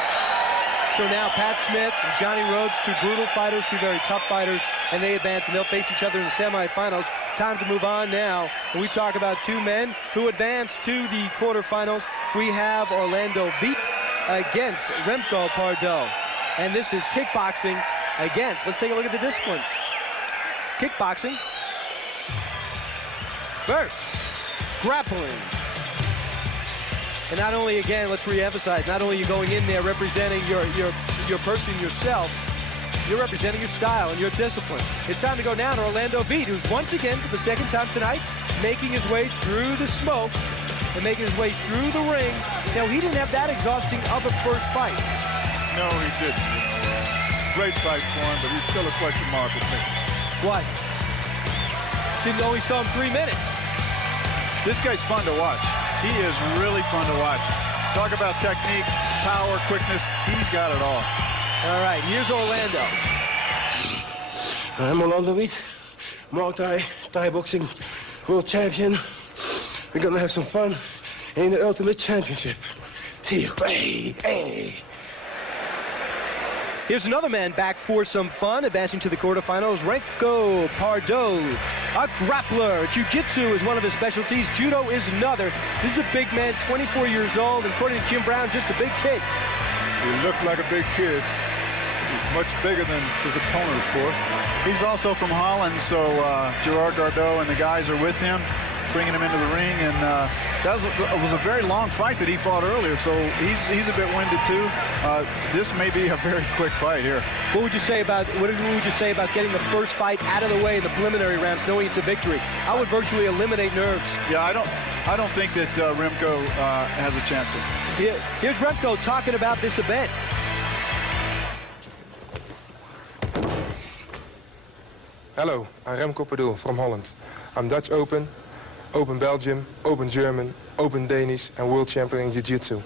So now Pat Smith and Johnny Rhodes, two brutal fighters, two very tough fighters, and they advance, and they'll face each other in the semifinals. Time to move on now. And we talk about two men who advance to the quarterfinals. We have Orlando Wiet against Remco Pardoel. And this is kickboxing against, let's take a look at the disciplines. Kickboxing versus grappling. And not only, again, let's re-emphasize, not only are you going in there representing your person, yourself, you're representing your style and your discipline. It's time to go now to Orlando Wiet, who's once again, for the second time tonight, making his way through the smoke and making his way through the ring. Now, he didn't have that exhausting of a first fight. No, he didn't. Great fight for him, but he's still a question mark with me. What? Didn't know he saw him 3 minutes. This guy's fun to watch. He is really fun to watch. Talk about technique, power, quickness. He's got it all. All right, here's Orlando. I'm Orlando Wiet, Muay Thai boxing world champion. We're gonna have some fun in the Ultimate Championship. See you. Hey, hey. Here's another man back for some fun, advancing to the quarterfinals, Remco Pardoel, a grappler. Jiu-jitsu is one of his specialties. Judo is another. This is a big man, 24 years old, and according to Jim Brown, just a big kid. He looks like a big kid. He's much bigger than his opponent, of course. He's also from Holland, so Gerard Gardeau and the guys are with him, bringing him into the ring, and that was a very long fight that he fought earlier, so he's a bit winded too. This may be a very quick fight here. What would you say about getting the first fight out of the way in the preliminary rounds, knowing it's a victory? I would virtually eliminate nerves. Yeah, I don't think that Remco has a chance here. Here's Remco talking about this event. Hello, I'm Remco Pardoel from Holland. I'm Dutch Open, Open Belgium, Open German, Open Danish, and World Champion in Jiu-Jitsu.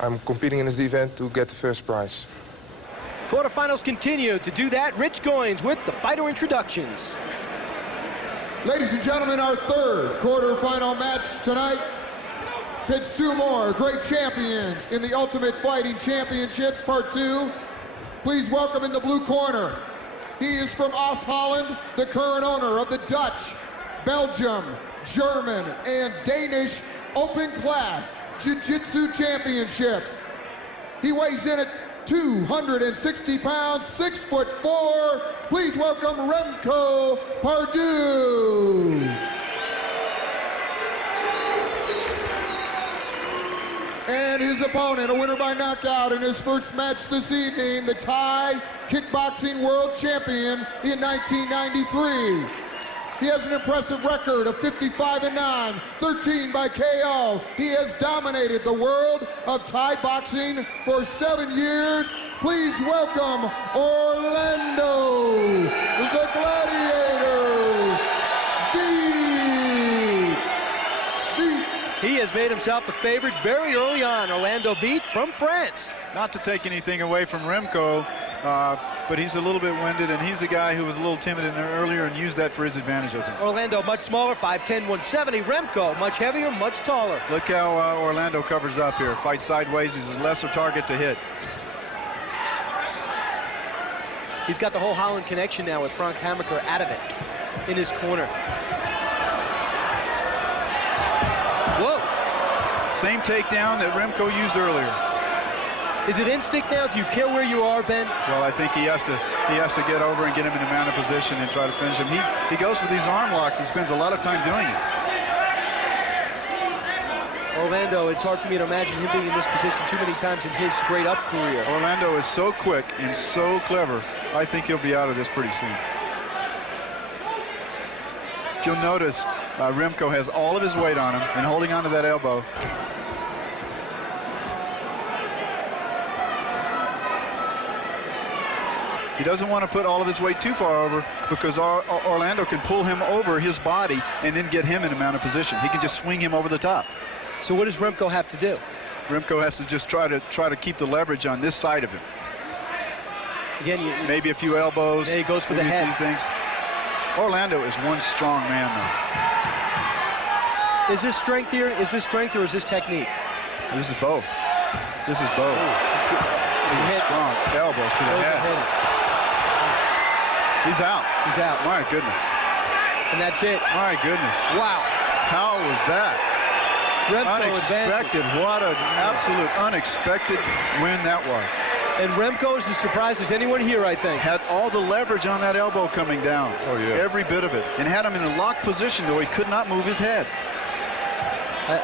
I'm competing in this event to get the first prize. Quarterfinals continue. To do that, Rich Goins with the fighter introductions. Ladies and gentlemen, our third quarterfinal match tonight pits two more great champions in the Ultimate Fighting Championships, Part 2. Please welcome in the blue corner. He is from Holland, the current owner of the Dutch, Belgium, German, and Danish open class Jiu-Jitsu Championships. He weighs in at 260 pounds, 6'4". Please welcome Remco Pardoel. And his opponent, a winner by knockout in his first match this evening, the Thai kickboxing world champion in 1993. He has an impressive record of 55-9, 13 by KO. He has dominated the world of Thai boxing for 7 years. Please welcome Orlando, the Gladiator, He has made himself a favorite very early on. Orlando Wiet from France. Not to take anything away from Remco, but he's a little bit winded, and he's the guy who was a little timid in there earlier and used that for his advantage, I think. Orlando much smaller, 5'10", 170. Remco much heavier, much taller. Look how Orlando covers up here. Fights sideways. He's a lesser target to hit. He's got the whole Holland connection now with Frank Hammaker out of it in his corner. Whoa. Same takedown that Remco used earlier. Is it instinct now? Do you care where you are, Ben? Well, I think he has to get over and get him in a mounted position and try to finish him. He goes for these arm locks and spends a lot of time doing it. Orlando, it's hard for me to imagine him being in this position too many times in his straight-up career. Orlando is so quick and so clever. I think he'll be out of this pretty soon. If you'll notice, Remco has all of his weight on him and holding onto that elbow. He doesn't want to put all of his weight too far over because Orlando can pull him over his body and then get him in a mounted position. He can just swing him over the top. So what does Remco have to do? Remco has to just try to keep the leverage on this side of him. Again, maybe a few elbows. Yeah, he goes for the head. Things. Orlando is one strong man, though. Is this strength here? Is this strength or is this technique? This is both. This is both. Strong elbows to the head. He's out. He's out. My goodness. And that's it. My goodness. Wow. How was that? Remco unexpected. Advances. What an absolute unexpected win that was. And Remco is as surprised as anyone here, I think. Had all the leverage on that elbow coming down. Oh, yeah. Every bit of it. And had him in a locked position, though he could not move his head.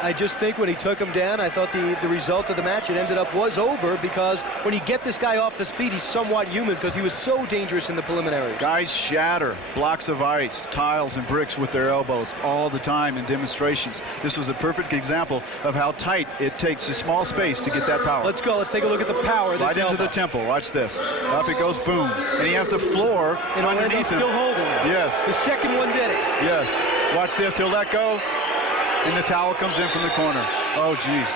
I just think when he took him down, I thought the result of the match, it ended up was over because when you get this guy off his feet, he's somewhat human because he was so dangerous in the preliminary. Guys shatter blocks of ice, tiles, and bricks with their elbows all the time in demonstrations. This was a perfect example of how tight it takes a small space to get that power. Let's go. Let's take a look at the power of this right into elbow. the temple. Watch this. Up it goes, boom. And he has the floor and underneath him. Still holding it. Yes. The second one did it. Yes. Watch this. He'll let go. And the towel comes in from the corner. Oh, geez.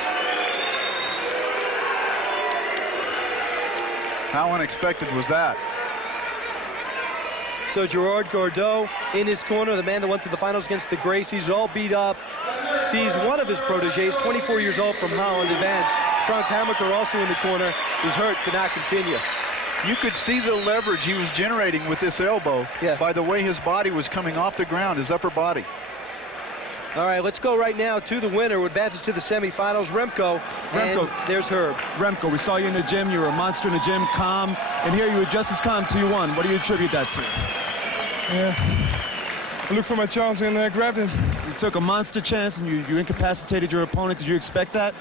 How unexpected was that? So Gerard Gordeau in his corner, the man that went to the finals against the Gracies, all beat up. Sees one of his proteges, 24 years old from Holland, advance. Frank Hammaker also in the corner, is hurt, cannot continue. You could see the leverage he was generating with this elbow by the way his body was coming off the ground, his upper body. All right, let's go right now to the winner who advances to the semifinals, Remco. And there's Herb. Remco, we saw you in the gym. You were a monster in the gym, calm. And here you were just as calm till you won. What do you attribute that to? Yeah, I looked for my chance and grabbed him. You took a monster chance and you incapacitated your opponent. Did you expect that?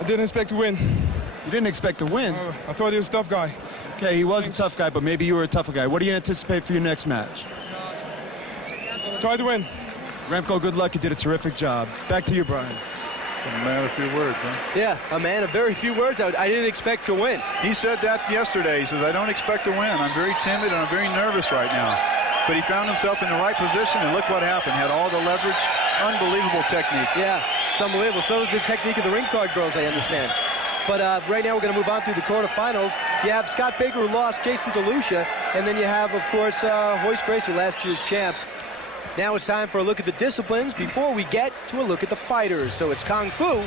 I didn't expect to win. You didn't expect to win? I thought he was a tough guy. Okay, he was a tough guy, but maybe you were a tougher guy. What do you anticipate for your next match? Try to win. Remco, good luck. You did a terrific job. Back to you, Brian. So a man of few words, huh? Yeah, a man of very few words. I didn't expect to win. He said that yesterday. He says, I don't expect to win. I'm very timid and I'm very nervous right now. But he found himself in the right position, and look what happened. Had all the leverage. Unbelievable technique. Yeah, it's unbelievable. So is the technique of the ring card girls, I understand. But right now we're going to move on through the quarterfinals. You have Scott Baker, who lost, Jason DeLucia, and then you have, of course, Royce Gracie, last year's champ. Now it's time for a look at the disciplines before we get to a look at the fighters. So it's Kung Fu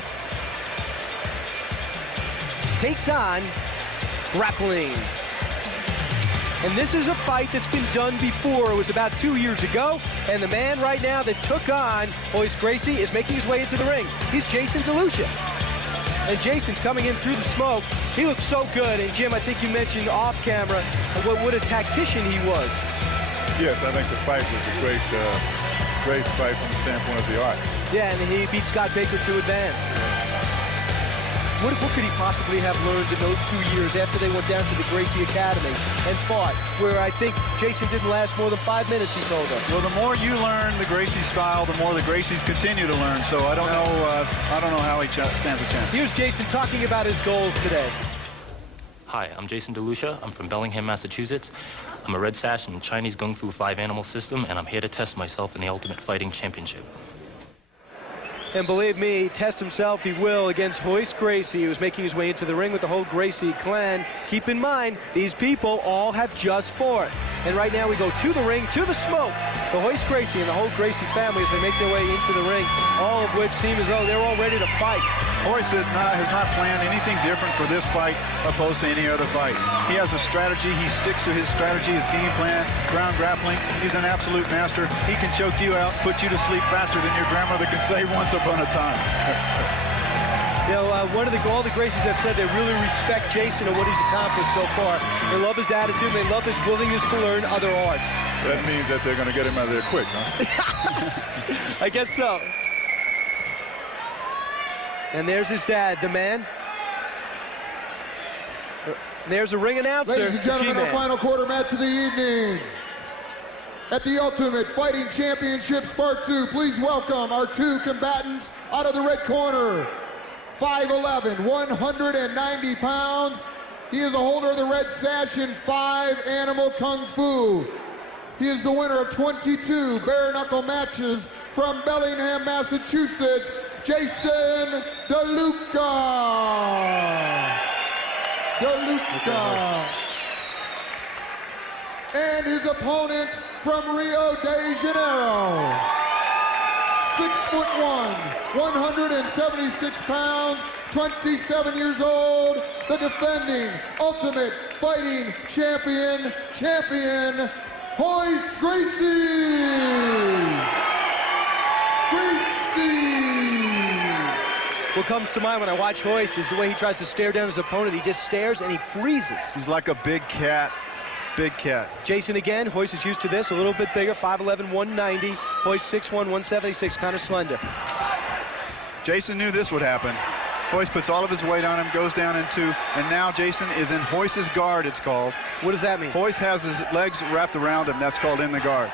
takes on grappling. And this is a fight that's been done before. It was about 2 years ago. And the man right now that took on Royce Gracie is making his way into the ring. He's Jason DeLucia. And Jason's coming in through the smoke. He looks so good. And Jim, I think you mentioned off camera what a tactician he was. Yes, I think the fight was a great fight from the standpoint of the arts. Yeah, and he beat Scott Baker to advance. What could he possibly have learned in those 2 years after they went down to the Gracie Academy and fought, where I think Jason didn't last more than 5 minutes, he told us? Well, the more you learn the Gracie style, the more the Gracies continue to learn. So I don't know how he stands a chance. Here's Jason talking about his goals today. Hi, I'm Jason DeLucia. I'm from Bellingham, Massachusetts. I'm a red sash in the Chinese Kung Fu 5-animal system, and I'm here to test myself in the Ultimate Fighting Championship. And believe me, test himself he will against Royce Gracie, who's making his way into the ring with the whole Gracie clan. Keep in mind, these people all have just fought. And right now we go to the ring, to the smoke, for Royce Gracie and the whole Gracie family as they make their way into the ring, all of which seem as though they're all ready to fight. Royce has not planned anything different for this fight opposed to any other fight. He has a strategy. He sticks to his strategy, his game plan, ground grappling. He's an absolute master. He can choke you out, put you to sleep faster than your grandmother can say once upon a time. You know, all the Gracies have said they really respect Jason and what he's accomplished so far. They love his attitude, they love his willingness to learn other arts. That means that they're going to get him out of there quick, huh? I guess so. And there's his dad, the man. There's a ring announcer. Ladies and gentlemen, our final quarter match of the evening. At the Ultimate Fighting Championships Part 2, please welcome our two combatants out of the red corner. 5'11", 190 pounds. He is a holder of the red sash in 5-animal Kung Fu. He is the winner of 22 bare-knuckle matches from Bellingham, Massachusetts, Jason DeLucia. And his opponent from Rio de Janeiro, 6'1", 176 pounds, 27 years old, the defending Ultimate Fighting Champion, Royce Gracie. What comes to mind when I watch Royce is the way he tries to stare down his opponent. He just stares and he freezes. He's like a big cat. Big cat. Jason again. Royce is used to this, a little bit bigger, 5'11", 190. Royce 6'1", 176, kind of slender. Jason knew this would happen. Royce puts all of his weight on him, goes down into, and now Jason is in Royce's guard, it's called. What does that mean? Royce has his legs wrapped around him. That's called in the guard.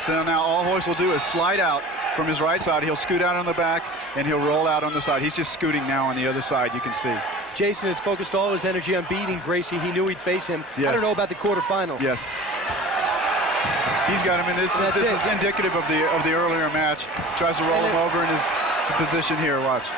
So now all Royce will do is slide out from his right side. He'll scoot out on the back, and he'll roll out on the side. He's just scooting now on the other side, you can see. Jason has focused all his energy on beating Gracie. He knew he'd face him. Yes. I don't know about the quarterfinals. Yes. He's got him in this. This is indicative of the earlier match. Tries to roll him over in his position here. Watch.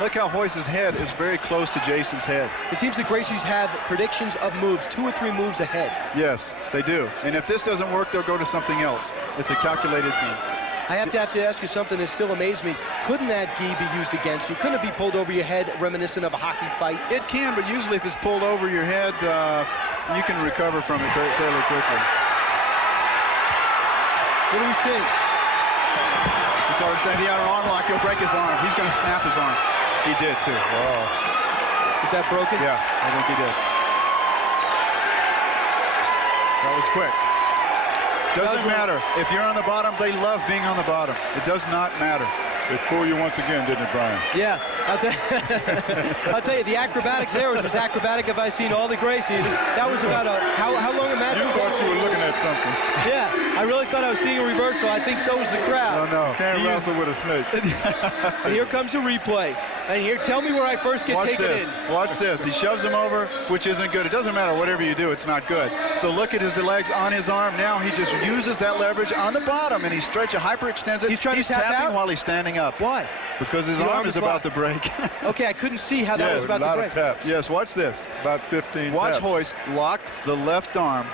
Look how Royce's head is very close to Jason's head. It seems that Gracie's have predictions of moves, 2 or 3 moves ahead. Yes, they do. And if this doesn't work, they'll go to something else. It's a calculated thing. I have to ask you something that still amazed me. Couldn't that gi be used against you? Couldn't it be pulled over your head, reminiscent of a hockey fight? It can, but usually if it's pulled over your head, you can recover from it fairly quickly. What do we see? He's already saying he had an arm lock. He'll break his arm. He's going to snap his arm. He did, too. Oh. Is that broken? Yeah, I think he did. That was quick. Doesn't matter. If you're on the bottom, they love being on the bottom. It does not matter. It fooled you once again, didn't it, Brian? Yeah, I'll tell you, the acrobatics there was as acrobatic as I've seen all the Gracies. That was about how long a match was that? You thought you were looking at something. Yeah, I really thought I was seeing a reversal. I think so was the crowd. No. Can't wrestle with a snake. And here comes a replay. And here, tell me where I first get taken in. Watch this. He shoves him over, which isn't good. It doesn't matter. Whatever you do, it's not good. So look at his legs on his arm. Now he just uses that leverage on the bottom, and he stretches, hyperextends it. He's trying to tap tapping out? while he's standing up. Why? Because his arm is about to break. Okay, I couldn't see how that was about to break. A lot of taps. Yes, watch this. About 15 Watch taps. Royce lock the left arm.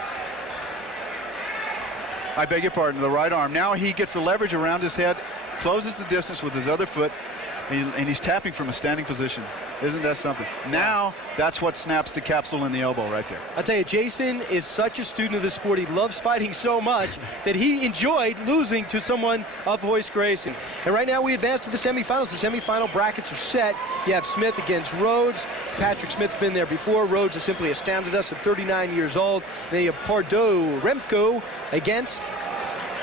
I beg your pardon, the right arm. Now he gets the leverage around his head, closes the distance with his other foot, and he's tapping from a standing position. Isn't that something? Now, that's what snaps the capsule in the elbow right there. I'll tell you, Jason is such a student of the sport. He loves fighting so much that he enjoyed losing to someone of Royce Gracie. And right now we advance to the semifinals. The semifinal brackets are set. You have Smith against Rhodes. Patrick Smith's been there before. Rhodes has simply astounded us at 39 years old. Then you have Pardoel Remco against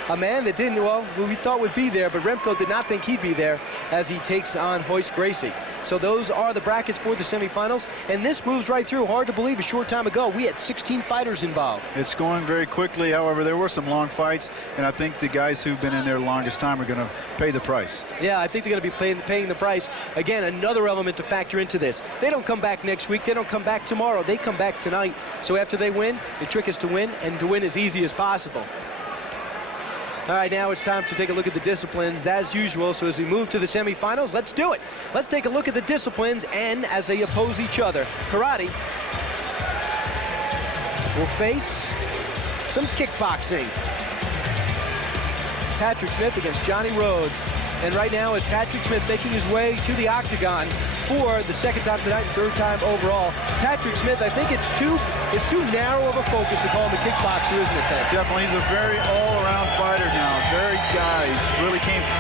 a man that didn't, well, who we thought would be there, but Remco did not think he'd be there as he takes on Royce Gracie. So those are the brackets for the semifinals, and this moves right through. Hard to believe a short time ago we had 16 fighters involved. It's going very quickly. However, there were some long fights, and I think the guys who've been in there the longest time are going to pay the price. Yeah, I think they're going to be paying the price. Again, another element to factor into this. They don't come back next week. They don't come back tomorrow. They come back tonight. So after they win, the trick is to win, and to win as easy as possible. All right, now it's time to take a look at the disciplines as usual. So as we move to the semifinals, let's do it. Let's take a look at the disciplines and as they oppose each other. Karate will face some kickboxing. Patrick Smith against Johnny Rhodes. And right now it's Patrick Smith making his way to the octagon for the second time tonight and third time overall. Patrick Smith, I think it's too narrow of a focus to call him a kickboxer, isn't it, Ted? Definitely. He's a very all-around fighter now. Very guy.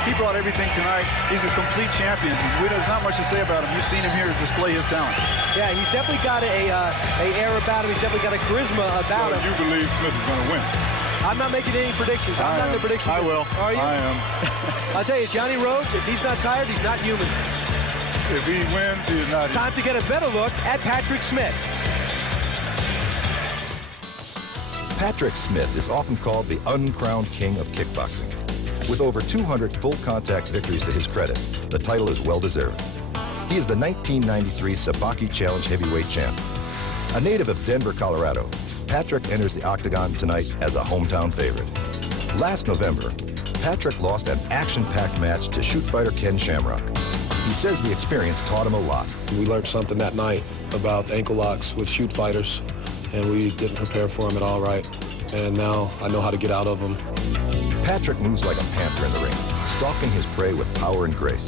He brought everything tonight. He's a complete champion. There's not much to say about him. You've seen him here display his talent. Yeah, he's definitely got a air about him. He's definitely got a charisma about him. So you believe Smith is going to win? I'm not making any predictions. I'm not in the prediction. I will. Are you? I am. I'll tell you, Johnny Rhodes, if he's not tired, he's not human. If he wins, he is not human. Time to get a better look at Patrick Smith. Patrick Smith is often called the uncrowned king of kickboxing. With over 200 full-contact victories to his credit, the title is well-deserved. He is the 1993 Sabaki Challenge heavyweight champ. A native of Denver, Colorado, Patrick enters the octagon tonight as a hometown favorite. Last November, Patrick lost an action-packed match to shoot fighter Ken Shamrock. He says the experience taught him a lot. We learned something that night about ankle locks with shoot fighters, and we didn't prepare for them at all right. And now I know how to get out of them. Patrick moves like a panther in the ring, stalking his prey with power and grace.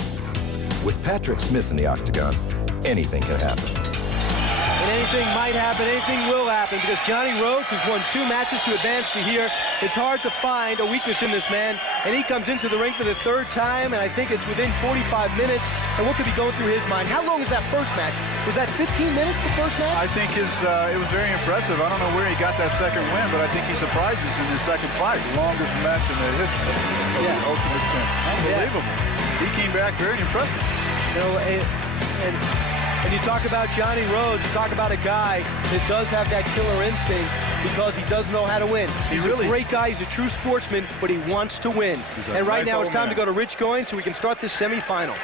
With Patrick Smith in the octagon, anything can happen. And anything might happen, anything will happen, because Johnny Rhodes has won 2 matches to advance to here. It's hard to find a weakness in this man, and he comes into the ring for the 3rd time, and I think it's within 45 minutes. And what could be going through his mind? How long was that first match? Was that 15 minutes, the first match? I think it was very impressive. I don't know where he got that second win, but I think he surprised us in his second fight. Longest match in the history of the Ultimate Champ. Unbelievable. Yeah. He came back very impressive. You know, and you talk about Johnny Rhodes, you talk about a guy that does have that killer instinct because he does know how to win. He's a great guy, he's a true sportsman, but he wants to win. And right now it's time to go to Rich Goins so we can start this semifinal.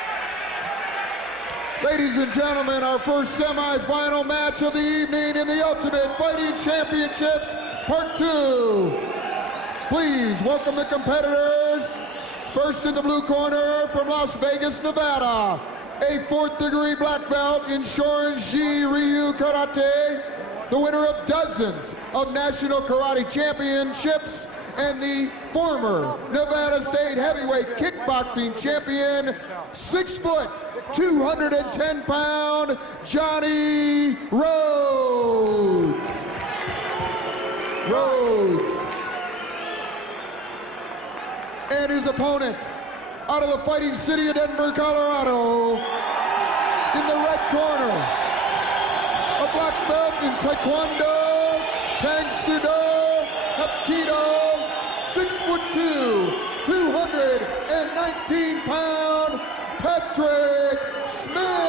Ladies and gentlemen, our first semifinal match of the evening in the Ultimate Fighting Championships, Part 2. Please welcome the competitors. First in the blue corner from Las Vegas, Nevada, a 4th-degree black belt in Shorin-ji Ryu Karate, the winner of dozens of national karate championships, and the former Nevada State heavyweight kickboxing champion, 6 foot, 210-pound Johnny Rhodes. And his opponent, out of the fighting city of Denver, Colorado, in the red corner, a black belt in Taekwondo, Tang Sudo, Hapkido, 6'2", 219-pound Patrick Smith.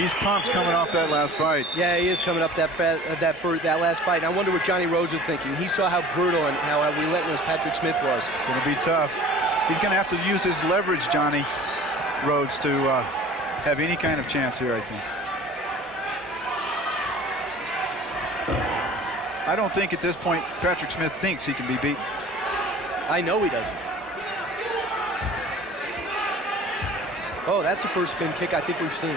He's pumped coming off that last fight. Yeah, he is coming up that last fight. And I wonder what Johnny Rhodes is thinking. He saw how brutal and how relentless Patrick Smith was. It's going to be tough. He's going to have to use his leverage, Johnny Rhodes, to have any kind of chance here, I think. I don't think at this point Patrick Smith thinks he can be beaten. I know he doesn't. Oh, that's the first spin kick I think we've seen.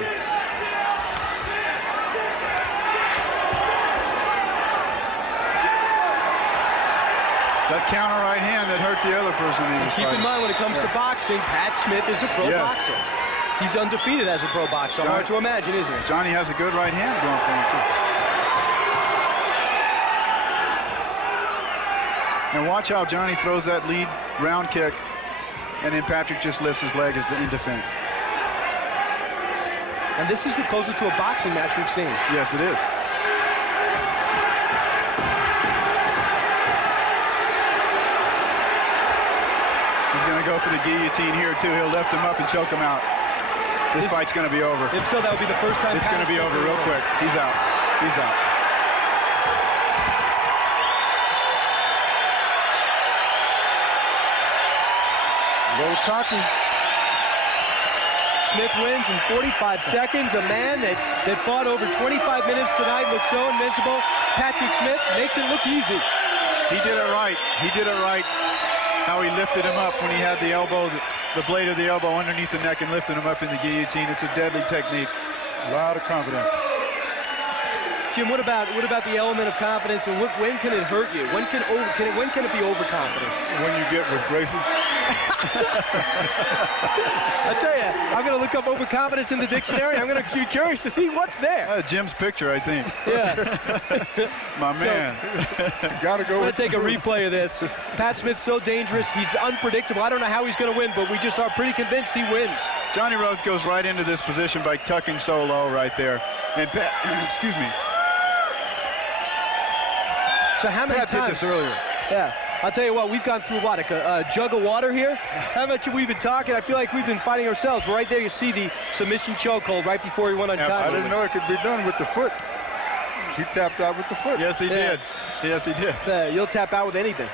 That counter right hand that hurt the other person in his Keep in mind, when it comes to boxing, Pat Smith is a pro boxer. He's undefeated as a pro boxer. Hard to imagine, isn't it? Johnny has a good right hand going for him, too. And watch how Johnny throws that lead round kick, and then Patrick just lifts his leg in defense. And this is the closest to a boxing match we've seen. Yes, it is. He's going to go for the guillotine here, too. He'll lift him up and choke him out. This fight's going to be over. If so, that would be the first time. It's going to be over real quick. He's out. He's out. A little cocky. Smith wins in 45 seconds. A man that fought over 25 minutes tonight looks so invincible. Patrick Smith makes it look easy. He did it right. He did it right. How he lifted him up when he had the elbow, the blade of the elbow underneath the neck and lifted him up in the guillotine. It's a deadly technique. A lot of confidence. Jim, what about the element of confidence, and when can it hurt you? When can it be overconfidence? When you get with Gracie. I tell you, I'm going to look up overconfidence in the dictionary. I'm going to be curious to see what's there. Jim's picture, I think. Yeah. My man. Gotta go. I'm going to take a replay of this. Pat Smith's so dangerous. He's unpredictable. I don't know how he's going to win, but we just are pretty convinced he wins. Johnny Rhodes goes right into this position by tucking so low right there. And Pat, excuse me. So how many Pat times? did this earlier. Yeah. I'll tell you what, we've gone through what, a jug of water here? How much have we been talking? I feel like we've been fighting ourselves. Right there, you see the submission chokehold right before he went on. I didn't know it could be done with the foot. He tapped out with the foot. Yes, he did. Yes, he did. You'll tap out with anything.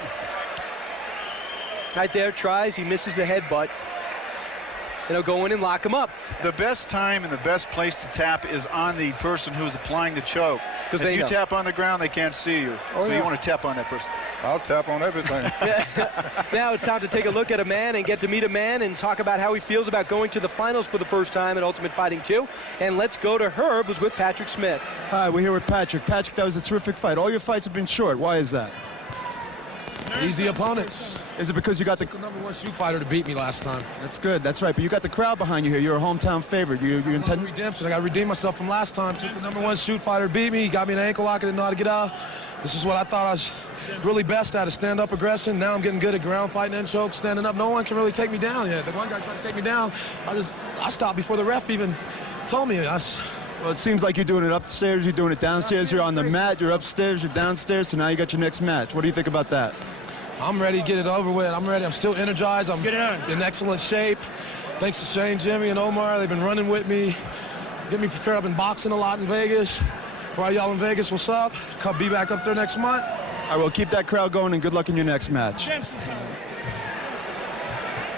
Right there, tries. He misses the headbutt. And he'll go in and lock him up. The best time and the best place to tap is on the person who's applying the choke. Because if you tap on the ground, they can't see you. So you want to tap on that person. I'll tap on everything. Now it's time to take a look at a man and get to meet a man and talk about how he feels about going to the finals for the first time at Ultimate Fighting 2. And let's go to Herb, who's with Patrick Smith. Hi, we're here with Patrick. Patrick, that was a terrific fight. All your fights have been short. Why is that? Easy opponents. Is it because you got the number one shoot fighter to beat me last time? That's good. That's right. But you got the crowd behind you here. You're a hometown favorite. You intend redemption. I got to redeem myself from last time. Took the number one shoot fighter to beat me. He got me an ankle lock. I didn't know how to get out. This is what I thought I was really best at, is stand-up aggression. Now I'm getting good at ground fighting and choke, standing up. No one can really take me down yet. The one guy tried to take me down. I stopped before the ref even told me. Well, it seems like you're doing it upstairs. You're doing it downstairs. You're on the mat. You're upstairs. You're downstairs. So now you got your next match. What do you think about that? I'm ready to get it over with. I'm ready. I'm still energized. I'm in excellent shape. Thanks to Shane, Jimmy, and Omar. They've been running with me, getting me prepared. I've been boxing a lot in Vegas. For all y'all in Vegas, what's up? Come be back up there next month. I will keep that crowd going, and good luck in your next match.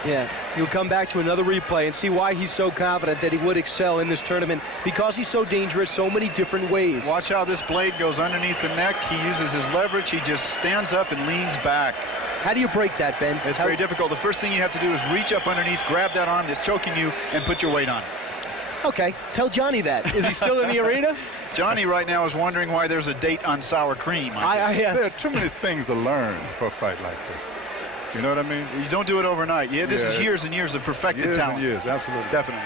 Yeah, he'll come back to another replay and see why he's so confident that he would excel in this tournament, because he's so dangerous so many different ways. Watch how this blade goes underneath the neck. He uses his leverage. He just stands up and leans back. How do you break that, Ben? It's very difficult. The first thing you have to do is reach up underneath, grab that arm that's choking you, and put your weight on. Okay, tell Johnny that. Is he still in the arena? Johnny right now is wondering why there's a date on sour cream. There are too many things to learn for a fight like this. You know what I mean? You don't do it overnight. Yeah, this is years and years of perfected talent. Years, absolutely. Definitely.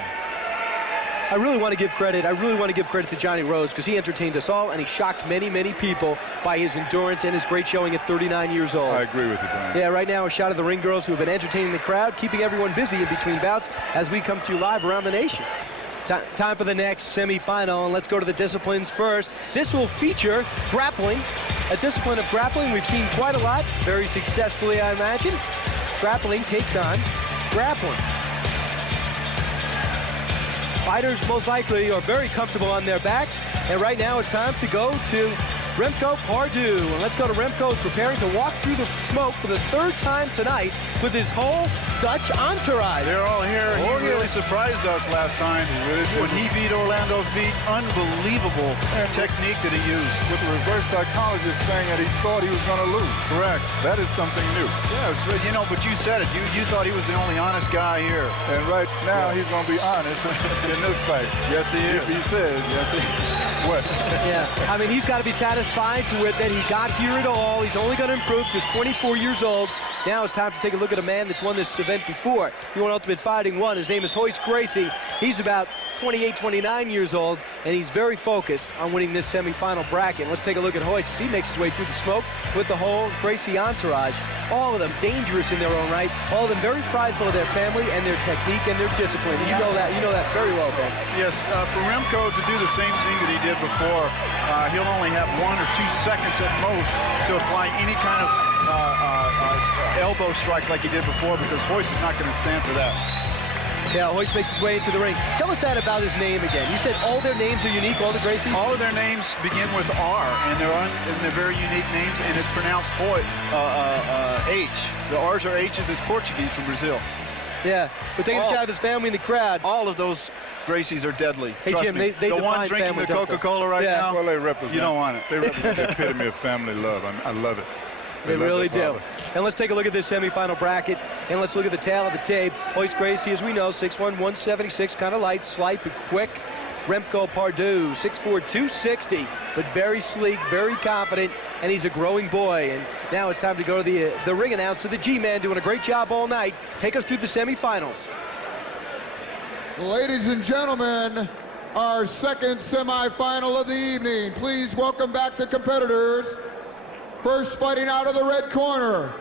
I really want to give credit. I really want to give credit to Johnny Rhodes, because he entertained us all and he shocked many, many people by his endurance and his great showing at 39 years old. I agree with you, Brian. Yeah, right now a shot of the ring girls who have been entertaining the crowd, keeping everyone busy in between bouts as we come to you live around the nation. Time for the next semifinal, and let's go to the disciplines first. This will feature grappling, a discipline of grappling we've seen quite a lot, very successfully, I imagine. Grappling takes on grappling. Fighters most likely are very comfortable on their backs. And right now it's time to go to Remco Pardoel. And let's go to Remco's preparing to walk through the smoke for the third time tonight with his whole Dutch entourage. They're all here. He really surprised us last time when he beat Orlando Wiet. Unbelievable technique that he used. With the reverse psychologist saying that he thought he was going to lose. Correct. That is something new. Yeah, you know, but you said it. You thought he was the only honest guy here. And right now he's going to be honest in this fight. Yes, he is. If he says. Yes, he is. What? Yeah, I mean, he's got to be satisfied to that he got here at all. He's only going to improve. Just 24 years old. Now it's time to take a look at a man that's won this event before. He won Ultimate Fighting 1. His name is Gracie. He's about 28, 29 years old, and he's very focused on winning this semifinal bracket. Let's take a look at Royce as he makes his way through the smoke with the whole Gracie entourage. All of them dangerous in their own right. All of them very prideful of their family and their technique and their discipline. You know that very well, Ben. Yes, for Remco to do the same thing that he did before, he'll only have 1 or 2 seconds at most to apply any kind of elbow strike like he did before, because Royce is not going to stand for that. Yeah, Royce makes his way into the ring. Tell us that about his name again. You said all their names are unique, all the Gracies? All of their names begin with R, and they're very unique names, and it's pronounced H. The R's are H's. It's Portuguese from Brazil. Yeah, but taking a shot of his family in the crowd. All of those Gracies are deadly. Hey, Trust Jim, me. they the one define drinking family, the Coca-Cola right now, well, they represent. You don't want it. They represent the epitome of family love. I love it. They really do. And let's take a look at this semifinal bracket, and let's look at the tail of the tape. Royce Gracie, as we know, 6'1", 176, kind of light, slight, but quick. Remco Pardoel, 6'4", 260, but very sleek, very confident, and he's a growing boy. And now it's time to go to the ring announcer, the G-Man, doing a great job all night. Take us through the semifinals. Ladies and gentlemen, our second semifinal of the evening. Please welcome back the competitors. First, fighting out of the red corner,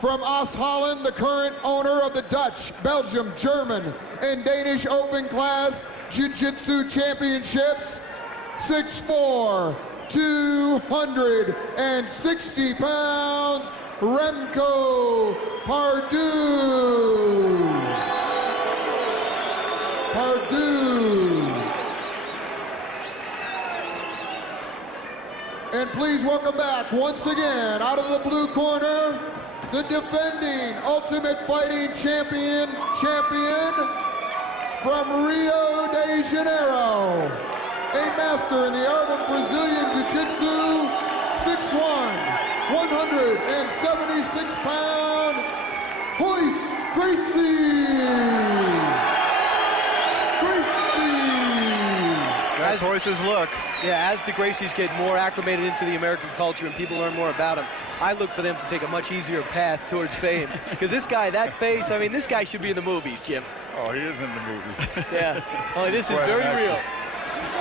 from Oost Holland, the current owner of the Dutch, Belgium, German, and Danish open class Jiu-Jitsu championships, 6'4", 260 pounds, Remco Pardoel. And please welcome back, once again, out of the blue corner, the defending Ultimate Fighting champion from Rio de Janeiro, a master in the art of Brazilian Jiu-Jitsu, 6'1", 176-pound, Royce Gracie. That's Royce's look. Yeah, as the Gracies get more acclimated into the American culture and people learn more about him, I look for them to take a much easier path towards fame. Because this guy, that face, I mean, this guy should be in the movies, Jim. Oh, he is in the movies. Yeah. Oh, this is very real.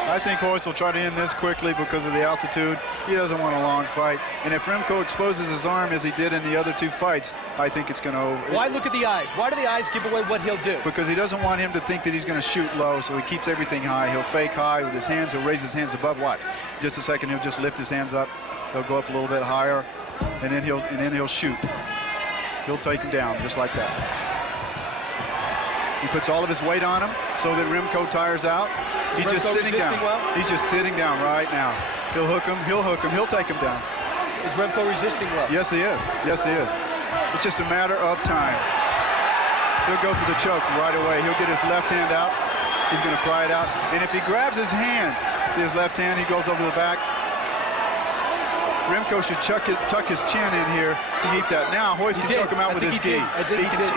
I think Royce will try to end this quickly because of the altitude. He doesn't want a long fight. And if Remco exposes his arm as he did in the other 2 fights, I think it's going to... Why look at the eyes? Why do the eyes give away what he'll do? Because he doesn't want him to think that he's going to shoot low, so he keeps everything high. He'll fake high with his hands. He'll raise his hands above. Watch. Just a second, he'll just lift his hands up. He'll go up a little bit higher, and then he'll shoot. He'll take him down just like that. He puts all of his weight on him so that Remco tires out. He's just sitting down. Well? He's just sitting down right now. He'll hook him, he'll take him down. Is Remco resisting well? Yes, he is. Yes, he is. It's just a matter of time. He'll go for the choke right away. He'll get his left hand out. He's going to pry it out. And if he grabs his hand, see his left hand, he goes over the back. Remco should tuck his chin in here to keep that. Now, Royce can choke him out with his gi.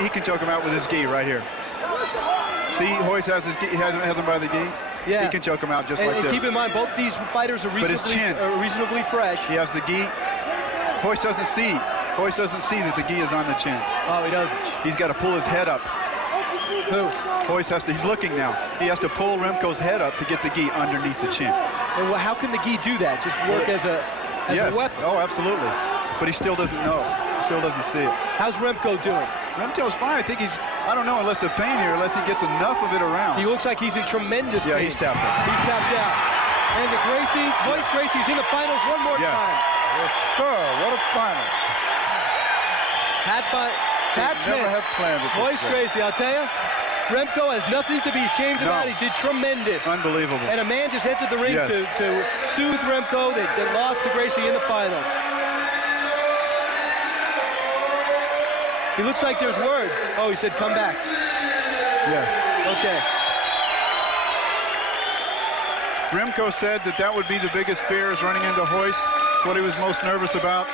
He can choke him out with his gi right here. See, Royce has him by the gi. Yeah. He can choke him out just like this. And keep in mind, both these fighters are reasonably fresh. He has the gi. Royce doesn't see that the gi is on the chin. Oh, he doesn't. He's got to pull his head up. Who? Royce he's looking now. He has to pull Remco's head up to get the gi underneath the chin. And how can the gi do that? Just work as a weapon? Oh, absolutely. But he still doesn't know. He still doesn't see it. How's Remco doing? Remco's fine. I think I don't know unless the pain here, unless he gets enough of it around. He looks like he's in tremendous pain. Yeah, he's tapped out. He's tapped out. And the Gracies, Royce Gracie's in the finals one more time. Yes, sir. What a final. Pat Smith. Never have planned it. Royce Gracie, I'll tell you, Remco has nothing to be ashamed about. He did tremendous. Unbelievable. And a man just entered the ring to soothe Remco that lost to Gracie in the finals. He looks like there's words. Oh, he said, come back. Yes. Okay. Remco said that would be the biggest fear, is running into Hoist. It's what he was most nervous about.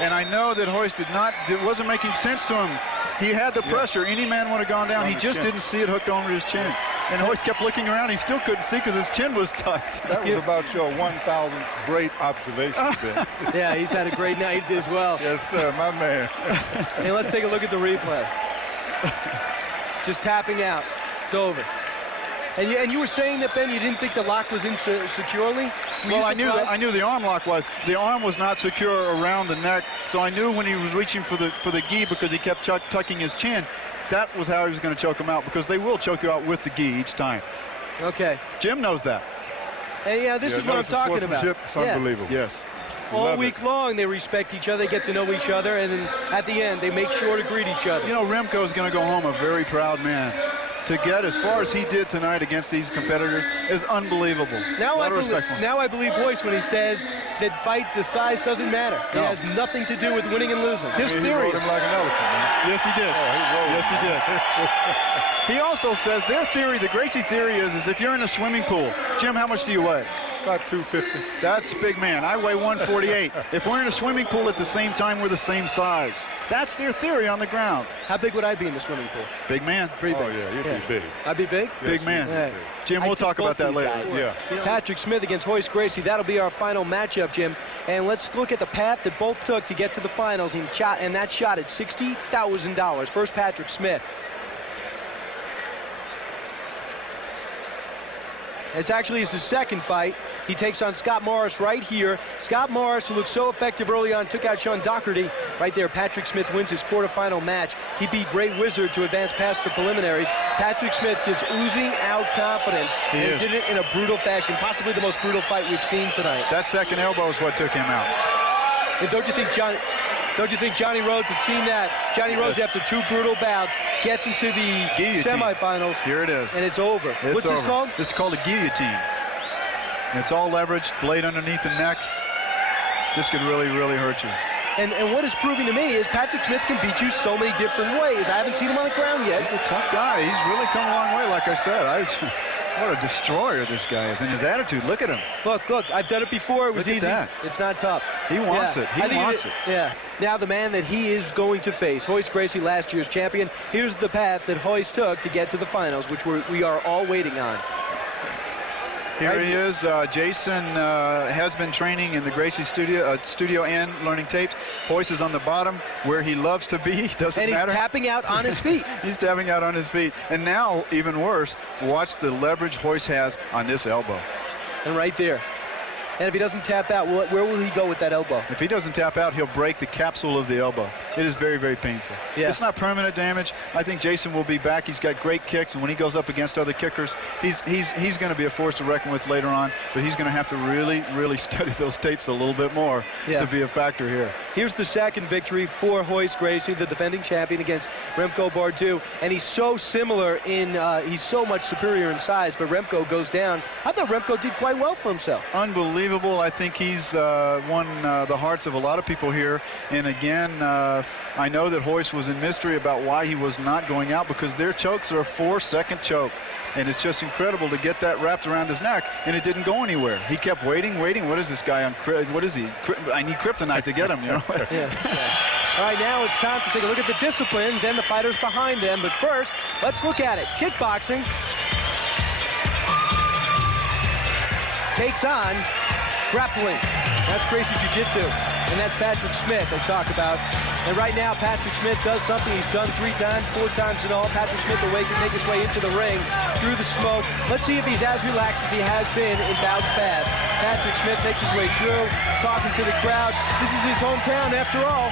And I know that Hoist it wasn't making sense to him. He had the pressure. Any man would have gone down. He just didn't see it hooked over his chin. And Hoist kept looking around. He still couldn't see because his chin was tight. That was about your 1,000th great observation, Ben. Yeah, he's had a great night as well. Yes, sir, my man. Hey, let's take a look at the replay. Just tapping out. It's over. And you were saying that, Ben, you didn't think the lock was in securely? Well, I knew the arm lock was. The arm was not secure around the neck, so I knew when he was reaching for the gi, because he kept tucking his chin, that was how he was going to choke him out, because they will choke you out with the gi each time. Okay. Jim knows that. And yeah, this is what I'm talking about. It's unbelievable. Yes. All week long, they respect each other, they get to know each other, and then at the end, they make sure to greet each other. You know, Remco is going to go home a very proud man. To get as far as he did tonight against these competitors is unbelievable. Now I believe Hoist when he says that fight, the size doesn't matter. It has nothing to do with winning and losing. His theory. He rode him like an elephant, man. Yes, he did. Yes, he did. He also says their theory, the Gracie theory is if you're in a swimming pool, Jim, how much do you weigh? About 250. That's big man. I weigh 148. If we're in a swimming pool at the same time, we're the same size. That's their theory on the ground. How big would I be in the swimming pool? Big man. Pretty big. Oh, yeah, you'd be big. I'd be big? Big man. Yeah. Jim, we'll talk about that later. Yeah. Patrick Smith against Hoist Gracie. That'll be our final matchup, Jim. And let's look at the path that both took to get to the finals. And that shot at $60,000. First, Patrick Smith. It's actually his second fight. He takes on Scott Morris right here. Scott Morris, who looked so effective early on, took out Sean Doherty. Right there, Patrick Smith wins his quarterfinal match. He beat Great Wizard to advance past the preliminaries. Patrick Smith just oozing out confidence. And did it in a brutal fashion, possibly the most brutal fight we've seen tonight. That second elbow is what took him out. And don't you think Johnny Rhodes has seen that? Johnny Rhodes, after two brutal bouts, gets into the semifinals. Here it is. And it's over. What's this called? It's called a guillotine. And it's all leveraged, blade underneath the neck. This could really, really hurt you. And what is proving to me is Patrick Smith can beat you so many different ways. I haven't seen him on the ground yet. He's a tough guy. He's really come a long way, like I said. What a destroyer this guy is. And his attitude, look at him. Look, I've done it before. It was easy. It's not tough. He wants it. He wants it. Yeah. Now the man that he is going to face, Hoist Gracie, last year's champion. Here's the path that Hoist took to get to the finals, which we are all waiting on. Here he is. Jason has been training in the Gracie studio and learning tapes. Hoist is on the bottom where he loves to be. Doesn't matter. And he's tapping out on his feet. He's tapping out on his feet. And now, even worse, watch the leverage Hoist has on this elbow. And right there. And if he doesn't tap out, where will he go with that elbow? If he doesn't tap out, he'll break the capsule of the elbow. It is very, very painful. Yeah. It's not permanent damage. I think Jason will be back. He's got great kicks, and when he goes up against other kickers, he's going to be a force to reckon with later on, but he's going to have to really, really study those tapes a little bit more to be a factor here. Here's the second victory for Hoist Gracie, the defending champion, against Remco Pardoel. And he's so similar he's so much superior in size, but Remco goes down. I thought Remco did quite well for himself. Unbelievable. I think he's won the hearts of a lot of people here. And again, I know that Hoist was in mystery about why he was not going out, because their chokes are a 4-second choke. And it's just incredible to get that wrapped around his neck, and it didn't go anywhere. He kept waiting. What is this guy on? What is he? I need kryptonite to get him, you know? All right, now it's time to take a look at the disciplines and the fighters behind them. But first, let's look at it. Kickboxing takes on grappling. That's Gracie Jiu-Jitsu. And that's Patrick Smith they talk about. And right now, Patrick Smith does something he's done 3 times, 4 times in all. Patrick Smith will make his way into the ring through the smoke. Let's see if he's as relaxed as he has been in bouts past. Patrick Smith makes his way through, talking to the crowd. This is his hometown after all.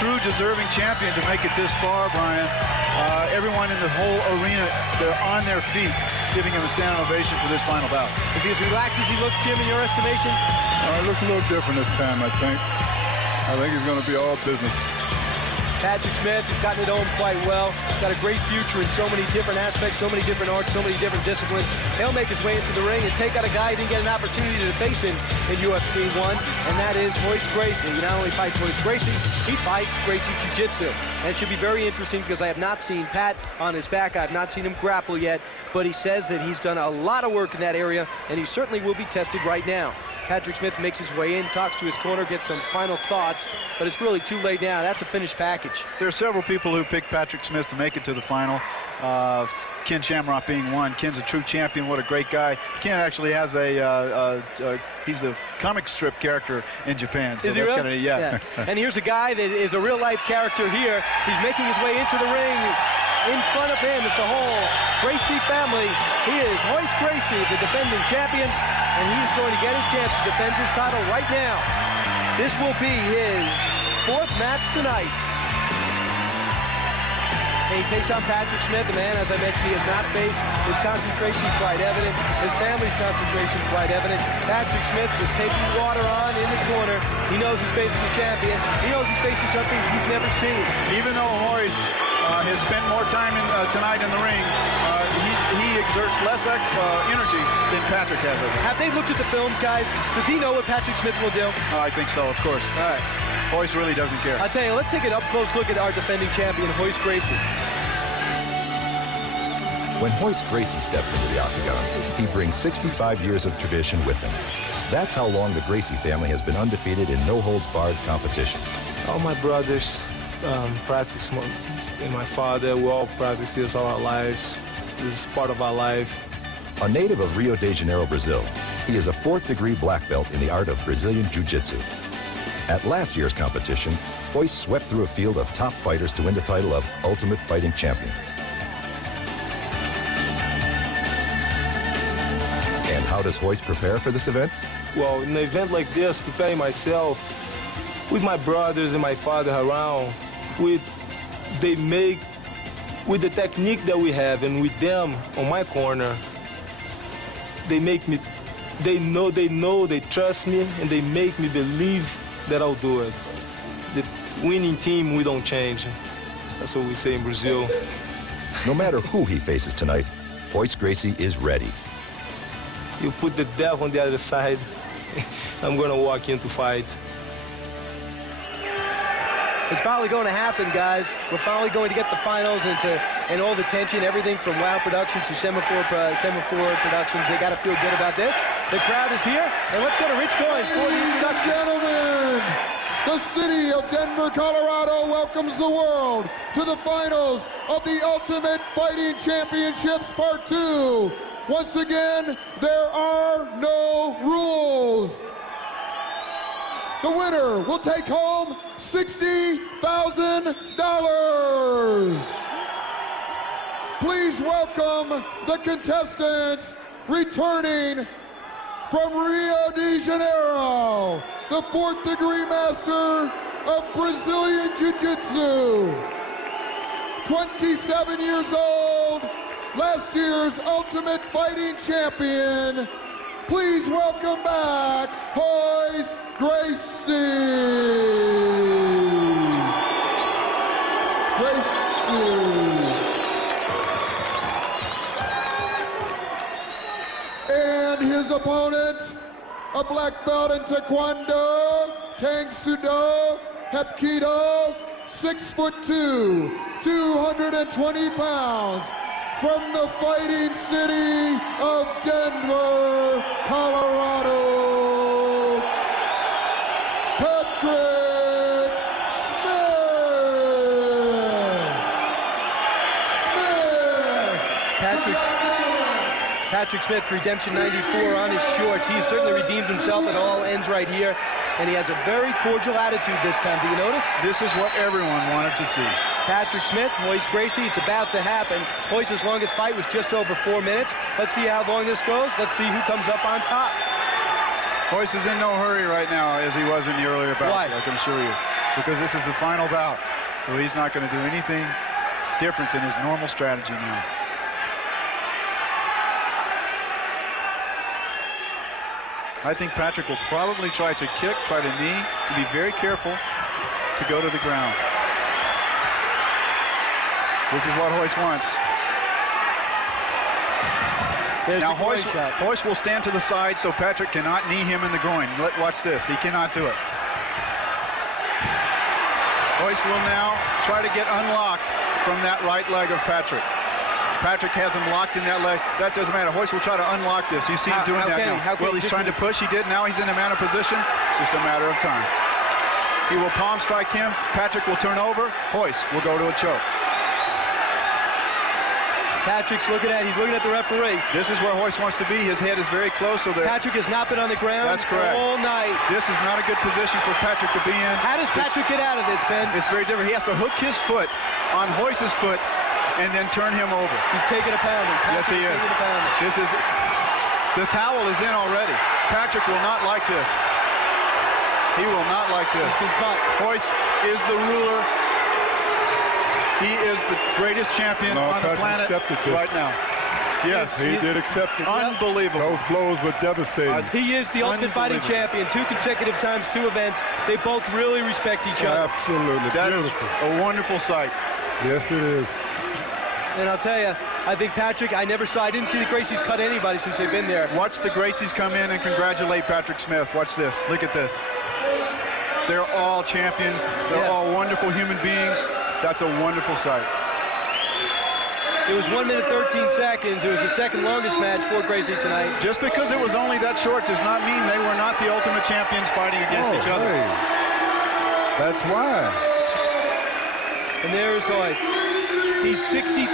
True deserving champion to make it this far, Brian. Everyone in the whole arena, they're on their feet, giving him a standing ovation for this final bout. Is he as relaxed as he looks, Jim, in your estimation? It looks a little different this time, I think. I think he's going to be all business. Patrick Smith has gotten it home quite well. Got a great future in so many different aspects, so many different arts, so many different disciplines. He'll make his way into the ring and take out a guy who didn't get an opportunity to face him in UFC 1, and that is Royce Gracie. He not only fights Royce Gracie, he fights Gracie Jiu-Jitsu. And it should be very interesting because I have not seen Pat on his back. I have not seen him grapple yet, but he says that he's done a lot of work in that area, and he certainly will be tested right now. Patrick Smith makes his way in, talks to his corner, gets some final thoughts, but it's really too late now. That's a finished package. There are several people who picked Patrick Smith to make it to the final. Ken Shamrock being one. Ken's a true champion. What a great guy. Ken actually has he's a comic strip character in Japan. So is he really? Yeah. And here's a guy that is a real-life character here. He's making his way into the ring. In front of him is the whole Gracie family. He is Royce Gracie, the defending champion, and he's going to get his chance to defend his title right now. This will be his 4th match tonight. And he takes on Patrick Smith, a man, as I mentioned, he has not faced. His concentration is quite evident. His family's concentration is quite evident. Patrick Smith just taking water on in the corner. He knows he's facing the champion. He knows he's facing something he's never seen. Even though Royce has spent more time tonight in the ring, he exerts less energy than Patrick has. Have they looked at the films, guys? Does he know what Patrick Smith will do? I think so, of course. All right. Royce really doesn't care. I'll tell you, let's take an up-close look at our defending champion, Royce Gracie. When Royce Gracie steps into the octagon, he brings 65 years of tradition with him. That's how long the Gracie family has been undefeated in no-holds-barred competition. All my brothers practice, and my father, we all practice this all our lives. This is part of our life. A native of Rio de Janeiro, Brazil, he is a 4th-degree black belt in the art of Brazilian Jiu-Jitsu. At last year's competition, Royce swept through a field of top fighters to win the title of Ultimate Fighting Champion. And how does Royce prepare for this event? Well, in an event like this, preparing myself with my brothers and my father around, with the technique that we have and with them on my corner, they trust me, and they make me believe that I'll do it. The winning team, we don't change. That's what we say in Brazil. No matter who he faces tonight, Royce Gracie is ready. You put the devil on the other side, I'm gonna walk in to fight. It's finally going to happen, guys. We're finally going to get the finals and all the tension, everything from WOW Productions to Semaphore Productions. They got to feel good about this. The crowd is here, and let's go to Rich Coyne for the Ladies and introduction. gentlemen, the city of Denver, Colorado welcomes the world to the finals of the Ultimate Fighting Championships Part 2. Once again, there are no rules. The winner will take home $60,000. Please welcome the contestants returning from Rio de Janeiro, the 4th-degree master of Brazilian Jiu-Jitsu, 27 years old, last year's Ultimate Fighting Champion. Please welcome back Royce Gracie. And his opponent, a black belt in Taekwondo, Tang Sudo, Hapkido, 6'2", 220 pounds, from the fighting city of Denver, Colorado, Patrick Patrick Smith, Redemption 94 on his shorts. He's certainly redeemed himself. It all ends right here. And he has a very cordial attitude this time. Do you notice? This is what everyone wanted to see. Patrick Smith, Royce Gracie, it's about to happen. Royce's longest fight was just over 4 minutes. Let's see how long this goes. Let's see who comes up on top. Royce is in no hurry right now as he was in the earlier bouts. Why? I can assure you. Because this is the final bout. So he's not going to do anything different than his normal strategy now. I think Patrick will probably try to kick, try to knee, and be very careful to go to the ground. This is what Royce wants. Now Royce will stand to the side so Patrick cannot knee him in the groin. Watch this. He cannot do it. Royce will now try to get unlocked from that right leg of Patrick. Patrick has him locked in that leg. That doesn't matter. Royce will try to unlock this. You see him doing that now. Well, he's trying to push. He did. Now he's in a mounted position. It's just a matter of time. He will palm strike him. Patrick will turn over. Royce will go to a choke. Patrick's looking at, he's looking at the referee. This is where Royce wants to be. His head is very close. So Patrick has not been on the ground all night. This is not a good position for Patrick to be in. How does Patrick get out of this, Ben? It's very different. He has to hook his foot on Royce's foot and then turn him over. He's taking a pounding. Yes, he is. This is, the towel is in already. Patrick will not like this. He will not like this. Royce is the ruler. He is the greatest champion on the planet right now. Yes, he did accept it. Unbelievable. Those blows were devastating. He is the Ultimate Fighting Champion. 2 consecutive times, 2 events. They both really respect each other. Absolutely. That is a wonderful sight. Yes, it is. And I'll tell you, I think Patrick, I didn't see the Gracies cut anybody since they've been there. Watch the Gracies come in and congratulate Patrick Smith. Watch this. Look at this. They're all champions. They're all wonderful human beings. That's a wonderful sight. It was 1 minute 13 seconds. It was the second longest match for Gracie tonight. Just because it was only that short does not mean they were not the Ultimate Champions fighting against each other. Hey. That's why. And there's Royce. He's $60,000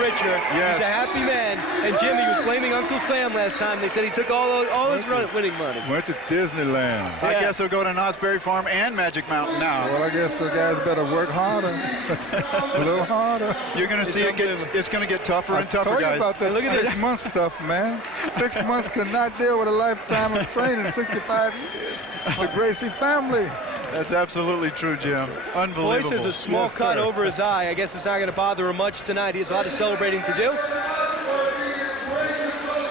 richer. Yes. He's a happy man. And Jimmy was blaming Uncle Sam last time. They said he took all his winning money. Went to Disneyland. I guess he'll go to Knott's Berry Farm and Magic Mountain now. Well, I guess the guys better work harder. A little harder. You're going to see it's going to get tougher and tougher, guys. About that 6 month stuff, man. 6 months could not deal with a lifetime of training, 65 years. The Gracie family. That's absolutely true, Jim. Unbelievable. Royce has a small cut over his eye. I guess it's not going to bother him much tonight. He has a lot of celebrating to do.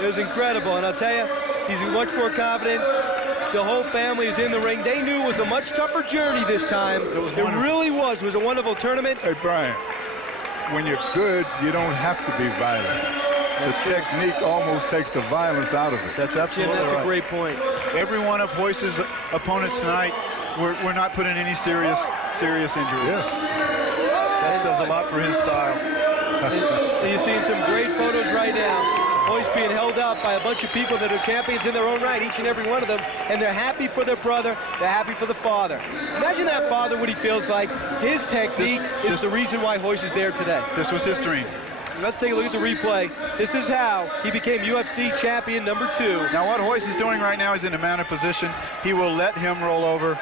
It was incredible, and I'll tell you, he's much more confident. The whole family is in the ring. They knew it was a much tougher journey this time. It really was. It was a wonderful tournament. Hey, Brian, when you're good, you don't have to be violent. The technique almost takes the violence out of it. That's absolutely Jim, that's right. a great point. Every one of Royce's opponents tonight, we're not putting any serious injury. Yes. That says a lot for his style. And you're seeing some great photos right now. Royce being held up by a bunch of people that are champions in their own right, each and every one of them, and they're happy for their brother, they're happy for the father. Imagine that father, what he feels like. His technique is the reason why Royce is there today. This was his dream. Let's take a look at the replay. This is how he became UFC champion number 2. Now what Royce is doing right now is in a mounted position. He will let him roll over.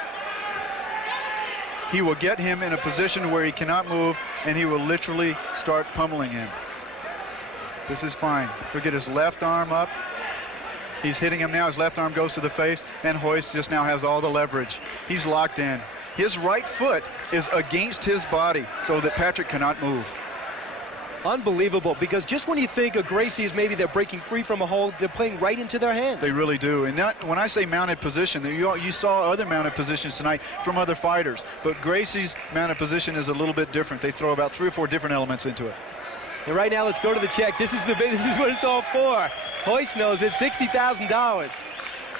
He will get him in a position where he cannot move, and he will literally start pummeling him. This is fine. He'll get his left arm up. He's hitting him now. His left arm goes to the face, and Royce just now has all the leverage. He's locked in. His right foot is against his body so that Patrick cannot move. Unbelievable, because just when you think of Gracie is maybe they're breaking free from a hold, they're playing right into their hands. They really do. And that, when I say mounted position, you saw other mounted positions tonight from other fighters. But Gracie's mounted position is a little bit different. They throw about 3 or 4 different elements into it. And right now, let's go to the check. This is what it's all for. Royce knows it, $60,000.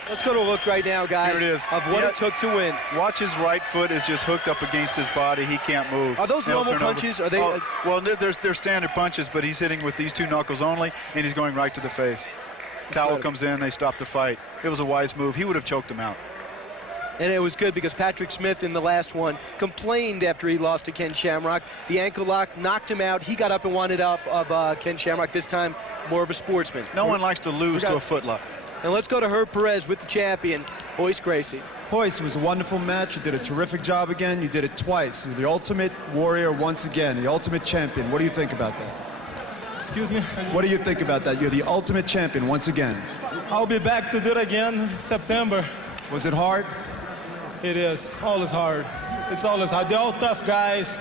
Let's go to a look right now, guys, Here it is. of what it took to win. Watch his right foot is just hooked up against his body. He can't move. Are those normal punches? Are they? Well, they're standard punches, but he's hitting with these 2 knuckles only, and he's going right to the face. Towel comes in, they stop the fight. It was a wise move. He would have choked him out. And it was good because Patrick Smith in the last one complained after he lost to Ken Shamrock. The ankle lock knocked him out. He got up and wanted off of Ken Shamrock, this time more of a sportsman. No one likes to lose to a footlock. And let's go to Herb Perez with the champion, Royce Gracie. Royce, it was a wonderful match. You did a terrific job again. You did it twice. You're the ultimate warrior once again, the ultimate champion. What do you think about that? Excuse me? What do you think about that? You're the ultimate champion once again. I'll be back to do it again September. Was it hard? It is. Always hard. It's always hard. They're all tough guys.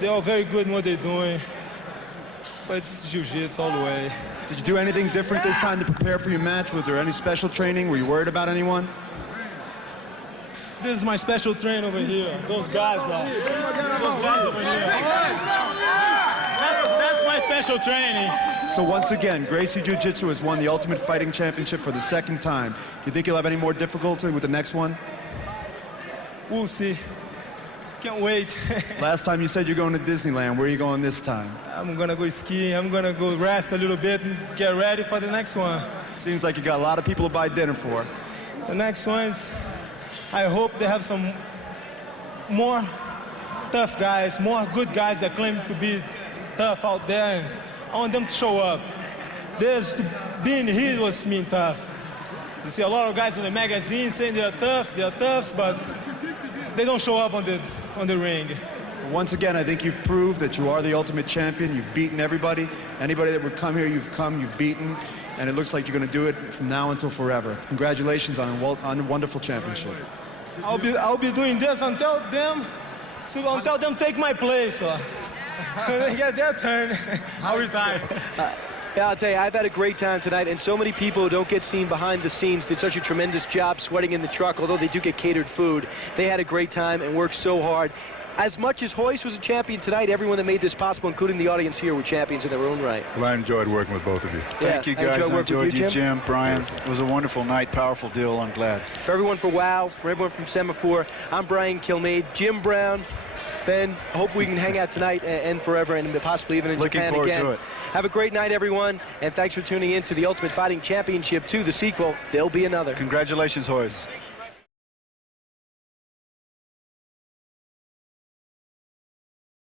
They're all very good in what they're doing. But it's jiu-jitsu all the way. Did you do anything different this time to prepare for your match? Was there any special training? Were you worried about anyone? This is my special train over here. Those guys are. Those guys over here. special training. So once again, Gracie Jiu-Jitsu has won the Ultimate Fighting Championship for the second time. Do you think you'll have any more difficulty with the next one? We'll see. Can't wait. Last time you said you're going to Disneyland. Where are you going this time? I'm gonna go skiing. I'm gonna go rest a little bit and get ready for the next one. Seems like you got a lot of people to buy dinner for. The next ones, I hope they have some more tough guys, more good guys that claim to be tough out there, and I want them to show up. Being here was mean tough. You see a lot of guys in the magazine saying they're toughs, but they don't show up on the ring. Once again, I think you've proved that you are the ultimate champion. You've beaten everybody. Anybody that would come here, you've beaten. And it looks like you're going to do it from now until forever. Congratulations on a wonderful championship. I'll be doing this until them take my place. So. When they get their turn, I'll retire. Yeah, I'll tell you, I've had a great time tonight, and so many people who don't get seen behind the scenes did such a tremendous job sweating in the truck, although they do get catered food. They had a great time and worked so hard. As much as Royce was a champion tonight, everyone that made this possible, including the audience here, were champions in their own right. Well, I enjoyed working with both of you. Thank you, guys. I enjoyed you, Jim, Brian. It was a wonderful night, powerful deal. I'm glad. For everyone for WOW, for everyone from Semaphore, I'm Brian Kilmeade, Jim Brown, Ben. I hope we can hang out tonight and forever, and possibly even in Japan again. Looking forward to it. Have a great night, everyone, and thanks for tuning in to the Ultimate Fighting Championship 2, the sequel. There'll be another. Congratulations, Royce.